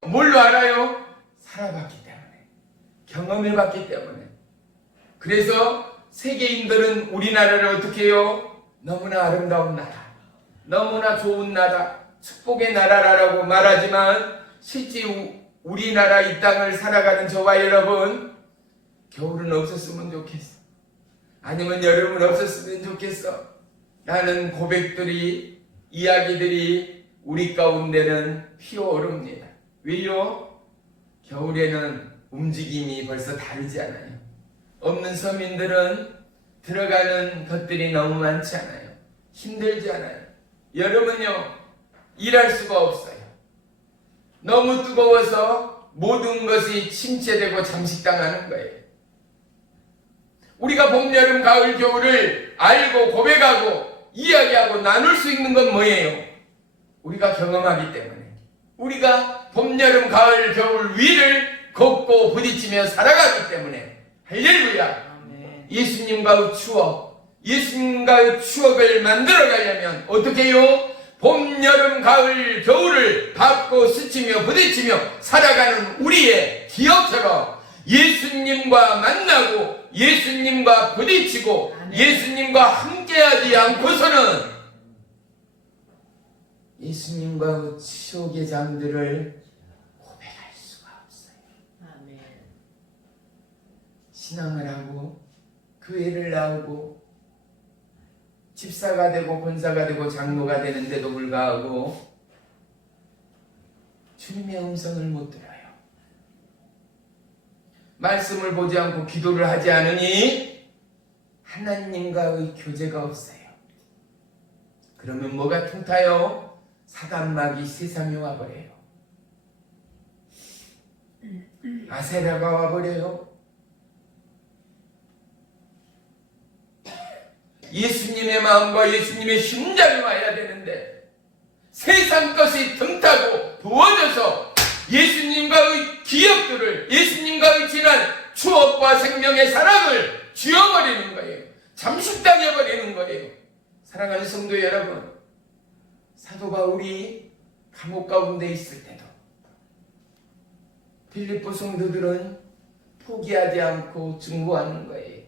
뭘로 알아요? 살아봤기 때문에, 경험해봤기 때문에. 그래서 세계인들은 우리나라를 어떻게 해요? 너무나 아름다운 나라, 너무나 좋은 나라, 축복의 나라라고 말하지만 실제 우리나라 이 땅을 살아가는 저와 여러분, 겨울은 없었으면 좋겠어, 아니면 여름은 없었으면 좋겠어 라는 고백들이, 이야기들이 우리 가운데는 피어오릅니다. 왜요? 겨울에는 움직임이 벌써 다르지 않아요. 없는 서민들은 들어가는 것들이 너무 많지 않아요. 힘들지 않아요. 여름은요, 일할 수가 없어요. 너무 뜨거워서 모든 것이 침체되고 잠식당하는 거예요. 우리가 봄, 여름, 가을, 겨울을 알고 고백하고 이야기하고 나눌 수 있는 건 뭐예요? 우리가 경험하기 때문에. 우리가 봄, 여름, 가을, 겨울 위를 걷고 부딪히며 살아가기 때문에. 할렐루야. 아멘. 예수님과의 추억, 예수님과의 추억을 만들어 가려면 어떻게 해요? 봄, 여름, 가을, 겨울을 밟고 스치며 부딪히며 살아가는 우리의 기억처럼 예수님과 만나고 예수님과 부딪히고 예수님과 함께하지 않고서는 예수님과의 추억의 장들을 고백할 수가 없어요. 아멘. 신앙을 하고 교회를 나오고 집사가 되고 권사가 되고 장로가 되는데도 불구하고 주님의 음성을 못 들어요. 말씀을 보지 않고 기도를 하지 않으니 하나님과의 교제가 없어요. 그러면 뭐가 통타요? 사단마귀 세상이 와버려요. 아세라가 와버려요. 예수님의 마음과 예수님의 심장이 와야 되는데 세상 것이 등타고 부어져서 예수님과의 기억들을, 예수님과의 지난 추억과 생명의 사랑을 쥐어버리는 거예요. 잠식당해버리는 거예요. 사랑하는 성도 여러분, 사도 바울이 감옥 가운데 있을 때도 빌립보 성도들은 포기하지 않고 증거하는 거예요.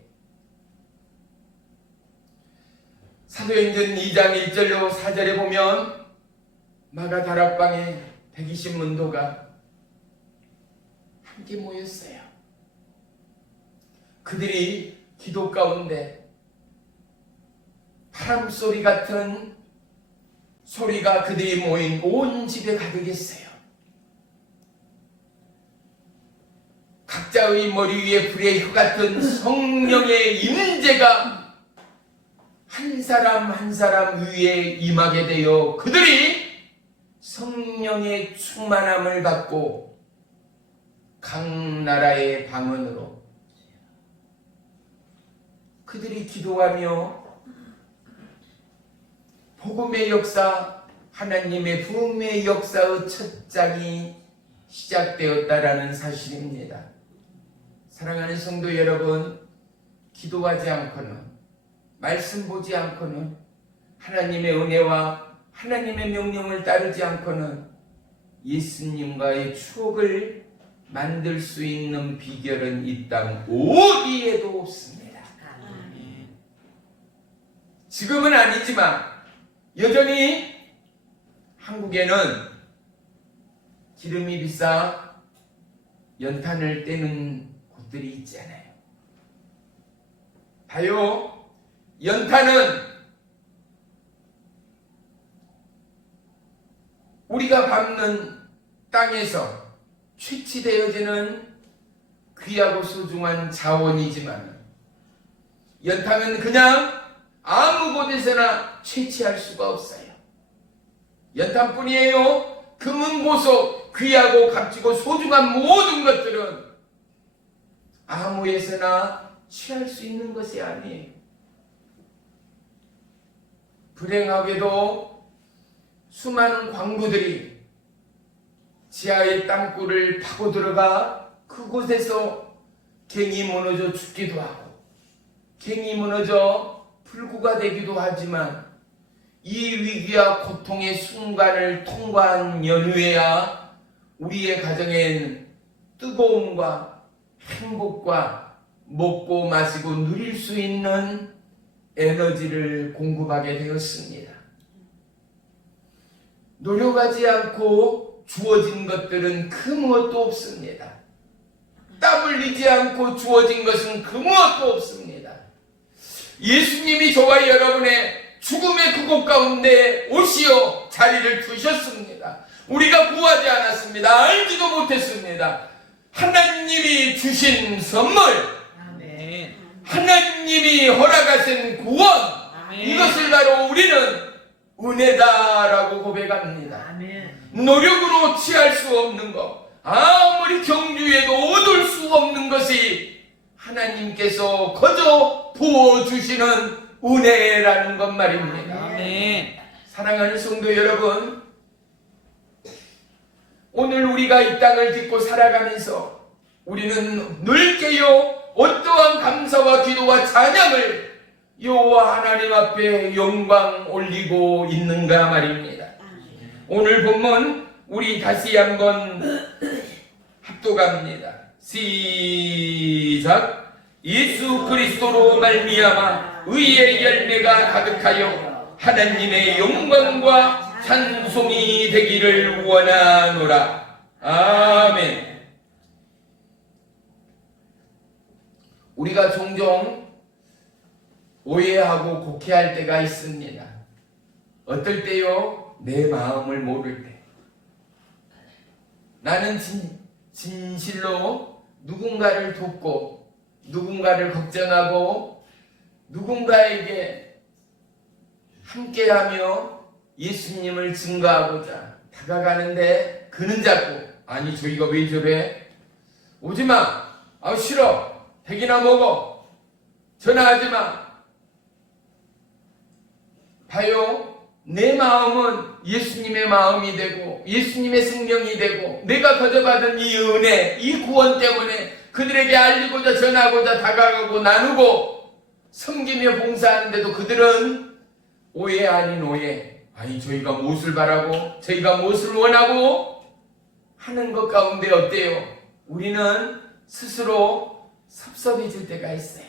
사도행전 2장 1절로 4절에 보면 마가 다락방에 120문도가 함께 모였어요. 그들이 기도 가운데 바람소리 같은 소리가 그들이 모인 온 집에 가득했어요. 각자의 머리 위에 불의 혀 같은 성령의 임재가 한 사람 한 사람 위에 임하게 되어 그들이 성령의 충만함을 받고 각 나라의 방언으로 그들이 기도하며 복음의 역사, 하나님의 부흥의 역사의 첫 장이 시작되었다라는 사실입니다. 사랑하는 성도 여러분, 기도하지 않고는, 말씀 보지 않고는, 하나님의 은혜와 하나님의 명령을 따르지 않고는 예수님과의 추억을 만들 수 있는 비결은 이 땅 어디에도 없습니다. 아멘. 지금은 아니지만 여전히 한국에는 기름이 비싸 연탄을 떼는 곳들이 있잖아요. 봐요. 연탄은 우리가 밟는 땅에서 채취되어지는 귀하고 소중한 자원이지만 연탄은 그냥 아무 곳에서나 채취할 수가 없어요. 연탄뿐이에요. 금은 보석, 귀하고 값지고 소중한 모든 것들은 아무에서나 취할 수 있는 것이 아니에요. 불행하게도 수많은 광부들이 지하의 땅굴을 파고 들어가 그곳에서 갱이 무너져 죽기도 하고 갱이 무너져 불구가 되기도 하지만 이 위기와 고통의 순간을 통과한 연후에야 우리의 가정엔 뜨거움과 행복과 먹고 마시고 누릴 수 있는 에너지를 공급하게 되었습니다. 노력하지 않고 주어진 것들은 그 무엇도 없습니다. 땀 흘리지 않고 주어진 것은 그 무엇도 없습니다. 예수님이 저와 여러분의 죽음의 그곳 가운데 오시어 자리를 두셨습니다. 우리가 구하지 않았습니다. 알지도 못했습니다. 하나님이 주신 선물, 아멘. 하나님이 허락하신 구원, 아멘. 이것을 바로 우리는 은혜다라고 고백합니다. 아멘. 노력으로 취할 수 없는 것, 아무리 경주해도 얻을 수 없는 것이 하나님께서 거저 부어주시는 은혜라는 것 말입니다. 아멘. 사랑하는 성도 여러분, 오늘 우리가 이 땅을 딛고 살아가면서 우리는 늘 깨어 어떠한 감사와 기도와 찬양을 여호와 하나님 앞에 영광 올리고 있는가 말입니다. 오늘 본문 우리 다시 한번 합독합니다. 시작. 예수 그리스도로 말미암아 의의 열매가 가득하여 하나님의 영광과 찬송이 되기를 원하노라. 아멘. 우리가 종종 오해하고 곡해할 때가 있습니다. 어떨 때요? 내 마음을 모를 때. 나는 진실로 누군가를 돕고 누군가를 걱정하고 누군가에게 함께하며 예수님을 증거하고자 다가가는데 그는 자꾸 아니 저희가 왜 저래? 오지마. 아 싫어. 백이나 먹어. 전화하지마. 봐요. 내 마음은 예수님의 마음이 되고 예수님의 생명이 되고 내가 거저받은 이 은혜, 이 구원 때문에 그들에게 알리고자 전하고자 다가가고 나누고 섬기며 봉사하는데도 그들은 오해 아닌 오해, 아니 저희가 무엇을 바라고 저희가 무엇을 원하고 하는 것 가운데 어때요? 우리는 스스로 섭섭해질 때가 있어요.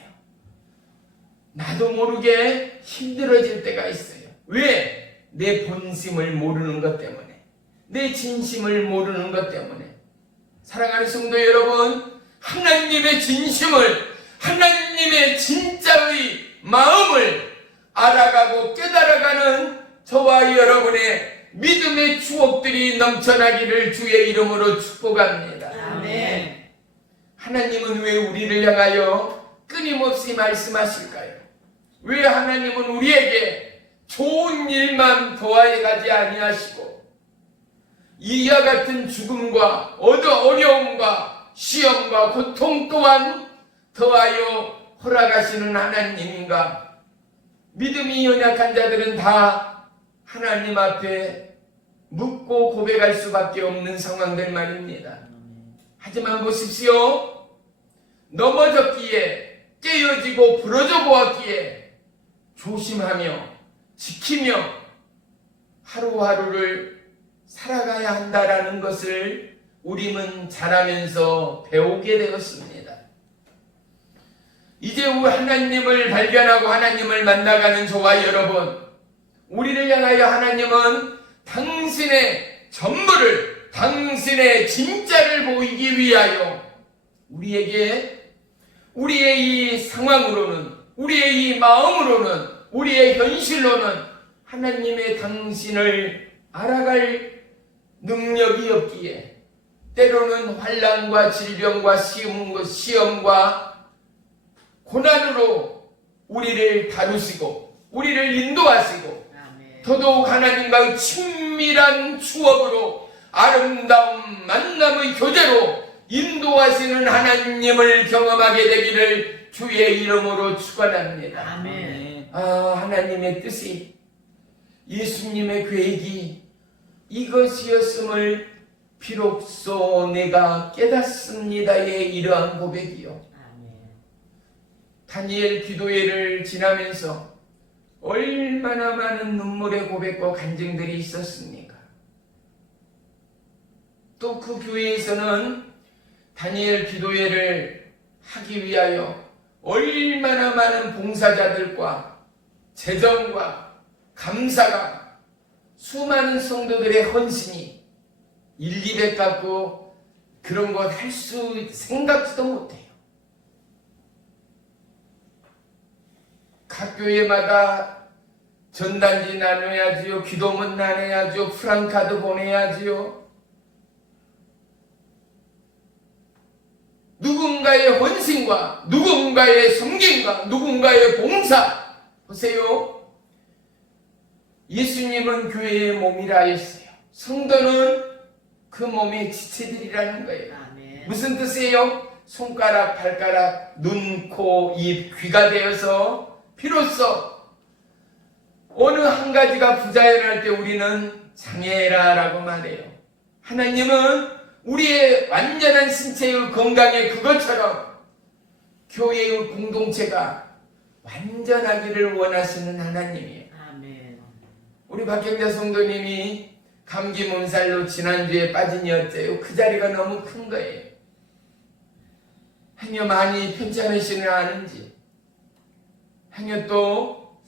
나도 모르게 힘들어질 때가 있어요. 왜? 내 본심을 모르는 것 때문에, 내 진심을 모르는 것 때문에. 사랑하는 성도 여러분, 하나님의 진심을, 하나님의 진짜의 마음을 알아가고 깨달아가는 저와 여러분의 믿음의 추억들이 넘쳐나기를 주의 이름으로 축복합니다. 아멘. 하나님은 왜 우리를 향하여 끊임없이 말씀하실까요? 왜 하나님은 우리에게 좋은 일만 더하여가지 아니하시고 이와 같은 죽음과 어려움과 시험과 고통 또한 더하여 허락하시는 하나님인가? 믿음이 연약한 자들은 다 하나님 앞에 묻고 고백할 수밖에 없는 상황들 말입니다. 하지만 보십시오. 넘어졌기에 깨어지고 부러져 보았기에 조심하며 지키며 하루하루를 살아가야 한다라는 것을 우리는 자라면서 배우게 되었습니다. 이제 하나님을 발견하고 하나님을 만나가는 저와 여러분, 우리를 향하여 하나님은 당신의 전부를, 당신의 진짜를 보이기 위하여 우리에게 우리의 이 상황으로는, 우리의 이 마음으로는, 우리의 현실로는 하나님의 당신을 알아갈 능력이 없기에 때로는 환난과 질병과 시험과 고난으로 우리를 다루시고 우리를 인도하시고 아멘. 더더욱 하나님과의 친밀한 추억으로 아름다운 만남의 교제로 인도하시는 하나님을 경험하게 되기를 주의 이름으로 축원합니다. 아멘. 하나님의 뜻이, 예수님의 계획이 이것이었음을 비로소 내가 깨닫습니다의 이러한 고백이요. 아멘. 다니엘 기도회를 지나면서 얼마나 많은 눈물의 고백과 간증들이 있었습니까? 또 그 교회에서는 다니엘 기도회를 하기 위하여 얼마나 많은 봉사자들과 재정과 감사가 수많은 성도들의 헌신이 1,200 갖고 그런 것 할 수 생각지도 못해요. 각 교회마다 전단지 나눠야지요, 기도문 나눠야지요, 프랑카드 보내야지요. 누군가의 헌신과 누군가의 섬김과 누군가의 봉사. 보세요. 예수님은 교회의 몸이라 했어요. 성도는 그 몸의 지체들이라는 거예요. 아멘. 무슨 뜻이에요? 손가락, 발가락, 눈, 코, 입, 귀가 되어서 비로소 어느 한 가지가 부자연할 때 우리는 장애라라고 말해요. 하나님은 우리의 완전한 신체의 건강에 그것처럼 교회의 공동체가 완전하기를 원하시는 하나님이에요. 아멘. 우리 박경자 성도님이 감기 몸살로 지난주에 빠지니 어째요? 그 자리가 너무 큰 거예요. 행여 많이 편찮으시는 아는지, 행여 또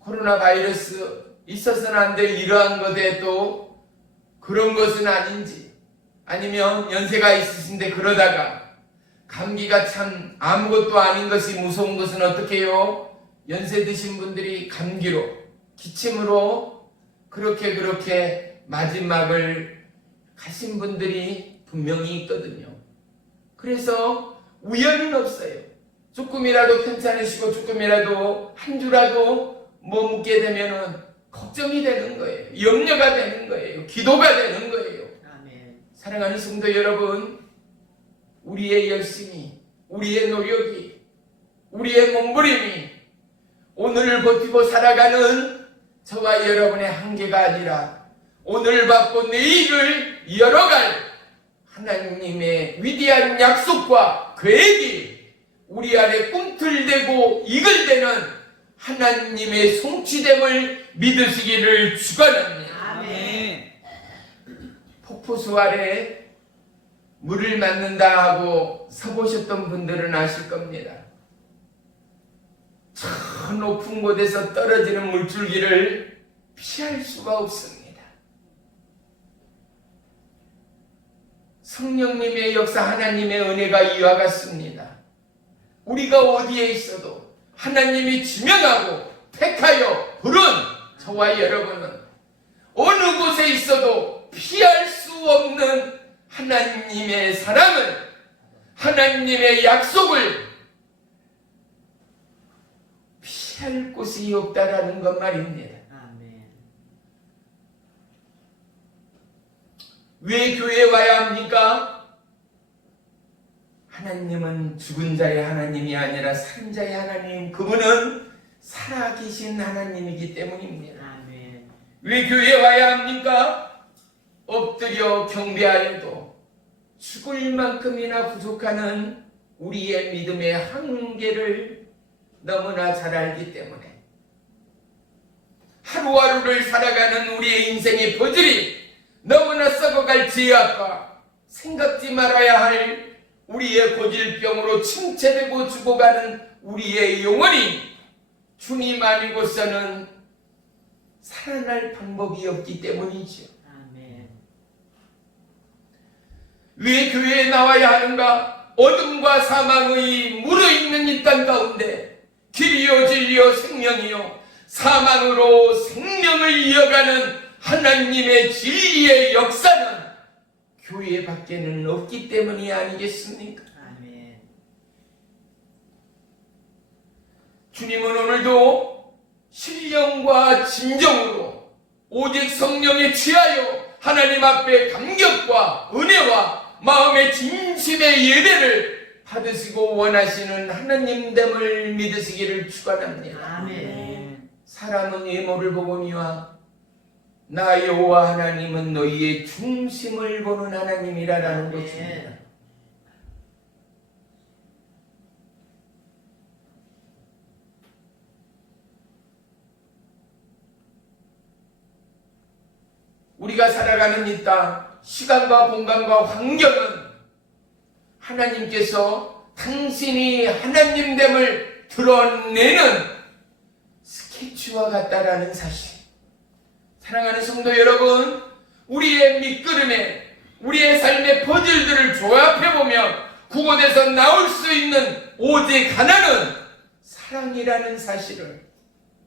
코로나 바이러스 있어서는 안 될 이러한 것에 또 그런 것은 아닌지, 아니면 연세가 있으신데 그러다가 감기가 참 아무것도 아닌 것이 무서운 것은 어떻게 해요? 연세 드신 분들이 감기로, 기침으로 그렇게 마지막을 가신 분들이 분명히 있거든요. 그래서 우연은 없어요. 조금이라도 편찮으시고 조금이라도 한 주라도 머묻게 되면은 걱정이 되는 거예요. 염려가 되는 거예요. 기도가 되는 거예요. 아멘. 사랑하는 성도 여러분, 우리의 열심이, 우리의 노력이, 우리의 몸부림이 오늘을 버티고 살아가는 저와 여러분의 한계가 아니라 오늘 받고 내일을 열어갈 하나님의 위대한 약속과 계획이 우리 안에 꿈틀대고 이글대는 하나님의 성취됨을 믿으시기를 축원합니다. 아멘. 폭포수 아래 물을 맞는다 하고 서보셨던 분들은 아실 겁니다. 저 높은 곳에서 떨어지는 물줄기를 피할 수가 없습니다. 성령님의 역사, 하나님의 은혜가 이와 같습니다. 우리가 어디에 있어도 하나님이 지명하고 택하여 부른 저와 여러분은 어느 곳에 있어도 피할 수 없는 하나님의 사랑을, 하나님의 약속을 피할 곳이 없다라는 것 말입니다. 아멘. 왜 교회에 와야 합니까? 하나님은 죽은 자의 하나님이 아니라 산 자의 하나님, 그분은 살아계신 하나님이기 때문입니다. 아멘. 왜 교회에 와야 합니까? 엎드려 경배하여도 죽을 만큼이나 부족하는 우리의 믿음의 한계를 너무나 잘 알기 때문에 하루하루를 살아가는 우리의 인생의 버즐이 너무나 썩어갈 죄악과 생각지 말아야 할 우리의 고질병으로 침체되고 죽어가는 우리의 영혼이 주님 아니고서는 살아날 방법이 없기 때문이죠. 아멘. 왜 교회에 나와야 하는가? 어둠과 사망의 물어있는 이 땅 가운데 길이요 진리요 생명이요 사망으로 생명을 이어가는 하나님의 진리의 역사는 교회 밖에는 없기 때문이 아니겠습니까? 아멘. 주님은 오늘도 신령과 진정으로 오직 성령에 취하여 하나님 앞에 감격과 은혜와 마음의 진심의 예배를 받으시고 원하시는 하나님됨을 믿으시기를 축원합니다. 아멘. 사람은 외모를 보거니와 나 여호와 하나님은 너희의 중심을 보는 하나님이라는 아멘. 것입니다. 우리가 살아가는 이 땅, 시간과 공간과 환경은 하나님께서 당신이 하나님됨을 드러내는 스케치와 같다라는 사실. 사랑하는 성도 여러분, 우리의 밑그림에 우리의 삶의 퍼즐들을 조합해보면 그곳에서 나올 수 있는 오직 하나는 사랑이라는 사실을.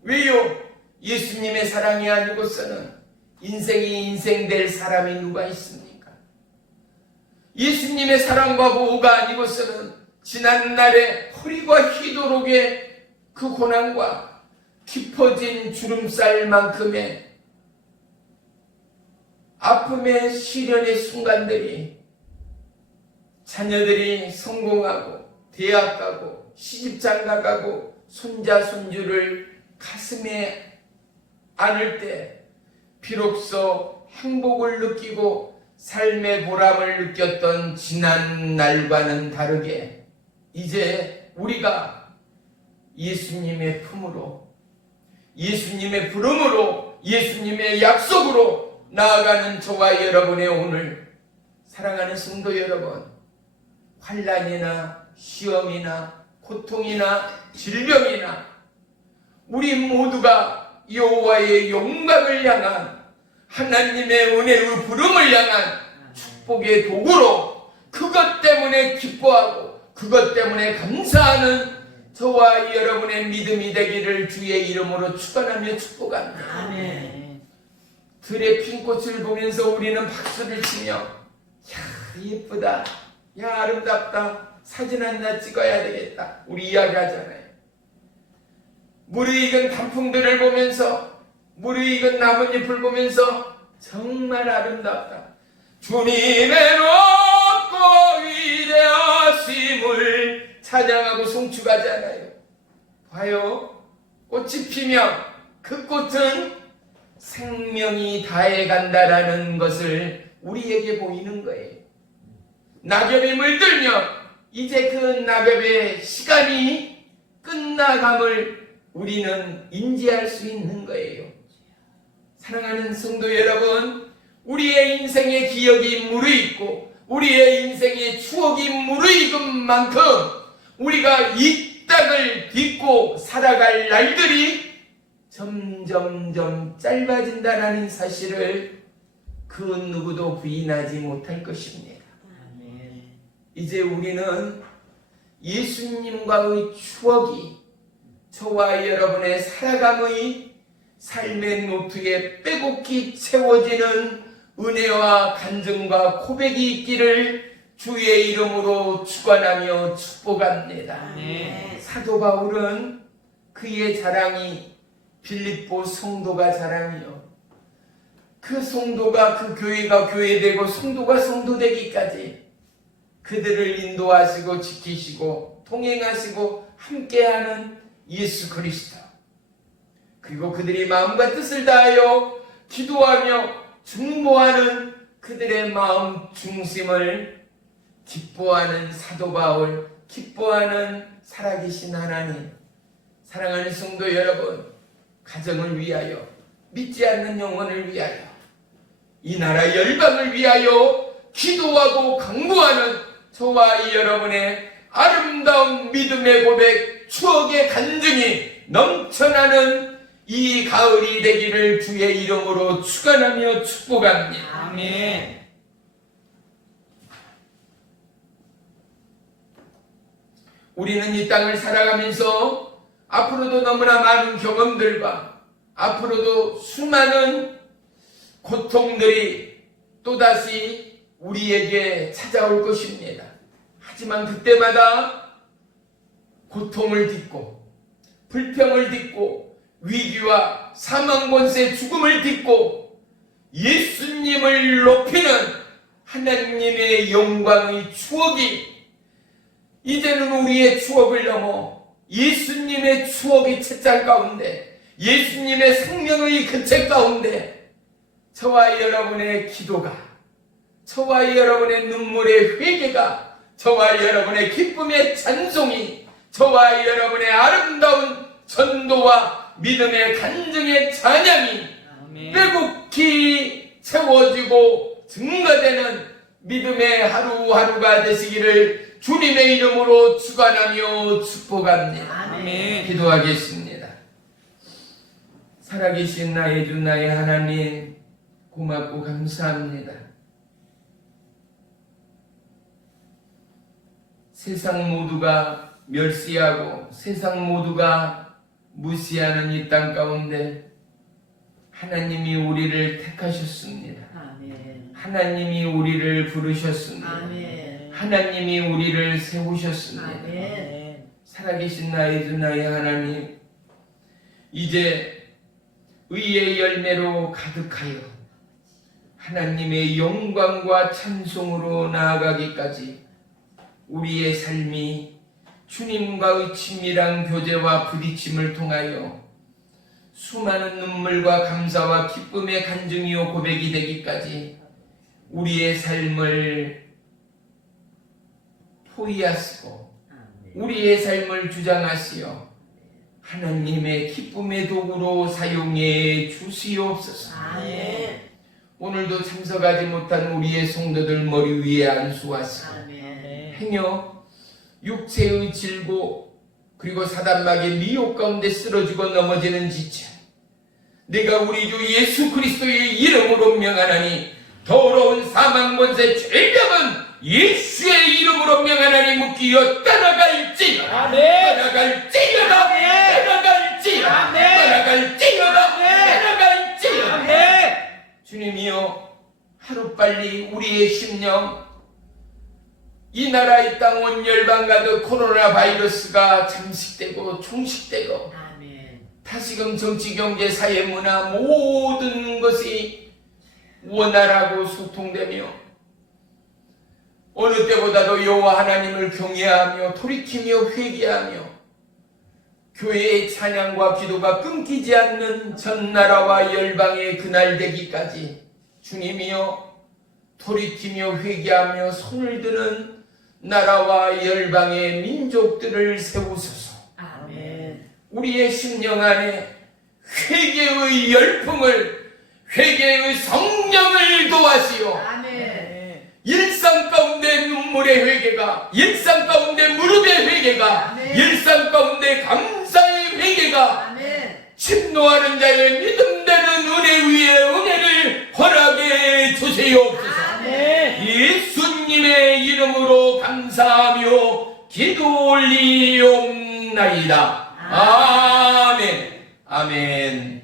왜요? 예수님의 사랑이 아니고서는 인생이 인생 될 사람이 누가 있습니까? 예수님의 사랑과 보호가 아니고서는 지난날의 허리가 휘도록의 그 고난과 깊어진 주름살만큼의 아픔의 시련의 순간들이 자녀들이 성공하고 대학 가고 시집장가 가고 손자 손주를 가슴에 안을 때 비로소 행복을 느끼고 삶의 보람을 느꼈던 지난 날과는 다르게 이제 우리가 예수님의 품으로, 예수님의 부름으로, 예수님의 약속으로 나아가는 저와 여러분의 오늘, 사랑하는 성도 여러분, 환난이나 시험이나 고통이나 질병이나 우리 모두가 여호와의 영광을 향한 하나님의 은혜의 부름을 향한 축복의 도구로 그것 때문에 기뻐하고 그것 때문에 감사하는 저와 여러분의 믿음이 되기를 주의 이름으로 축원하며 축복합니다. 아멘. 들의 핀꽃을 보면서 우리는 박수를 치며 야 예쁘다, 야 아름답다, 사진 하나 찍어야 되겠다 우리 이야기하잖아요. 무르익은 단풍들을 보면서, 무르익은 나뭇잎을 보면서 정말 아름답다, 주님의 높고 위대하심을 찬양하고 송축하잖아요. 봐요, 꽃이 피면 그 꽃은 생명이 다해간다라는 것을 우리에게 보이는 거예요. 낙엽이 물들면 이제 그 낙엽의 시간이 끝나감을 우리는 인지할 수 있는 거예요. 사랑하는 성도 여러분, 우리의 인생의 기억이 무르익고 우리의 인생의 추억이 무르익은 만큼 우리가 이 땅을 딛고 살아갈 날들이 점점점 짧아진다는 사실을 그 누구도 부인하지 못할 것입니다. 아멘. 이제 우리는 예수님과의 추억이 저와 여러분의 살아감의 삶의 노트에 빼곡히 채워지는 은혜와 간증과 고백이 있기를 주의 이름으로 축원하며 축복합니다. 아멘. 사도 바울은 그의 자랑이 빌립보 성도가 자랑이요, 그 성도가, 그 교회가 교회되고 성도가 성도되기까지 그들을 인도하시고 지키시고 통행하시고 함께하는 예수 그리스도, 그리고 그들이 마음과 뜻을 다하여 기도하며 중보하는 그들의 마음 중심을 기뻐하는 사도 바울, 기뻐하는 살아계신 하나님. 사랑하는 성도 여러분, 가정을 위하여, 믿지 않는 영혼을 위하여, 이 나라 열방을 위하여 기도하고 강구하는 저와 여러분의 아름다운 믿음의 고백, 추억의 간증이 넘쳐나는 이 가을이 되기를 주의 이름으로 축원하며 축복합니다. 아멘. 우리는 이 땅을 살아가면서 앞으로도 너무나 많은 경험들과 앞으로도 수많은 고통들이 또다시 우리에게 찾아올 것입니다. 하지만 그때마다 고통을 딛고 불평을 딛고 위기와 사망 권세 죽음을 딛고 예수님을 높이는 하나님의 영광의 추억이 이제는 우리의 추억을 넘어 예수님의 추억의 책장 가운데, 예수님의 생명의 그 책 가운데 저와 여러분의 기도가, 저와 여러분의 눈물의 회개가, 저와 여러분의 기쁨의 찬송이, 저와 여러분의 아름다운 전도와 믿음의 간증의 찬양이 아멘. 빼곡히 세워지고 증거되는 믿음의 하루하루가 되시기를 주님의 이름으로 축원하며 축복합니다. 아멘. 기도하겠습니다. 살아계신 나의 주 나의 하나님, 고맙고 감사합니다. 세상 모두가 멸시하고 세상 모두가 무시하는 이 땅 가운데 하나님이 우리를 택하셨습니다. 아멘. 하나님이 우리를 부르셨습니다. 아멘. 하나님이 우리를 세우셨습니다. 아멘. 살아계신 나의 주 나의 하나님, 이제 의의 열매로 가득하여 하나님의 영광과 찬송으로 나아가기까지 우리의 삶이 주님과의 친밀한 교제와 부딪힘을 통하여 수많은 눈물과 감사와 기쁨의 간증이요 고백이 되기까지 우리의 삶을 포위하시고 우리의 삶을 주장하시어 하나님의 기쁨의 도구로 사용해 주시옵소서. 아멘. 오늘도 참석하지 못한 우리의 성도들 머리 위에 안수하시고 아멘. 행여 육체의 질고 그리고 사단막의 미혹 가운데 쓰러지고 넘어지는 지체, 내가 우리 주 예수 그리스도의 이름으로 명하나니 더러운 사망 권세 죄병은 예수의 이름으로 명하나니 묶이어 떠나갈지어다. 아멘. 떠나갈지어다. 아멘. 떠나갈지어다. 아멘. 떠나갈지어다. 아멘. 떠나갈지어다. 아멘. 주님이여, 하루빨리 우리의 심령, 이 나라 이 땅 온 열방 가득 코로나 바이러스가 잠식되고 종식되고 아멘. 다시금 정치 경제 사회 문화 모든 것이 원활하고 소통되며 어느 때보다도 여호와 하나님을 경외하며 돌이키며 회개하며 교회의 찬양과 기도가 끊기지 않는 전 나라와 열방의 그날 되기까지 주님이여 돌이키며 회개하며 손을 드는 나라와 열방의 민족들을 세우소서. 아멘. 우리의 심령 안에 회개의 열풍을, 회개의 성령을 도와시오. 아멘. 일상 가운데 눈물의 회개가, 일상 가운데 무릎의 회개가, 아멘. 일상 가운데 감사의 회개가 아멘. 침노하는 자의 믿음되는 은혜 위에 은혜를 허락해 주시옵소서. 아멘. 예수님의 이름으로 감사하며 기도 올리옵나이다. 아멘. 아멘.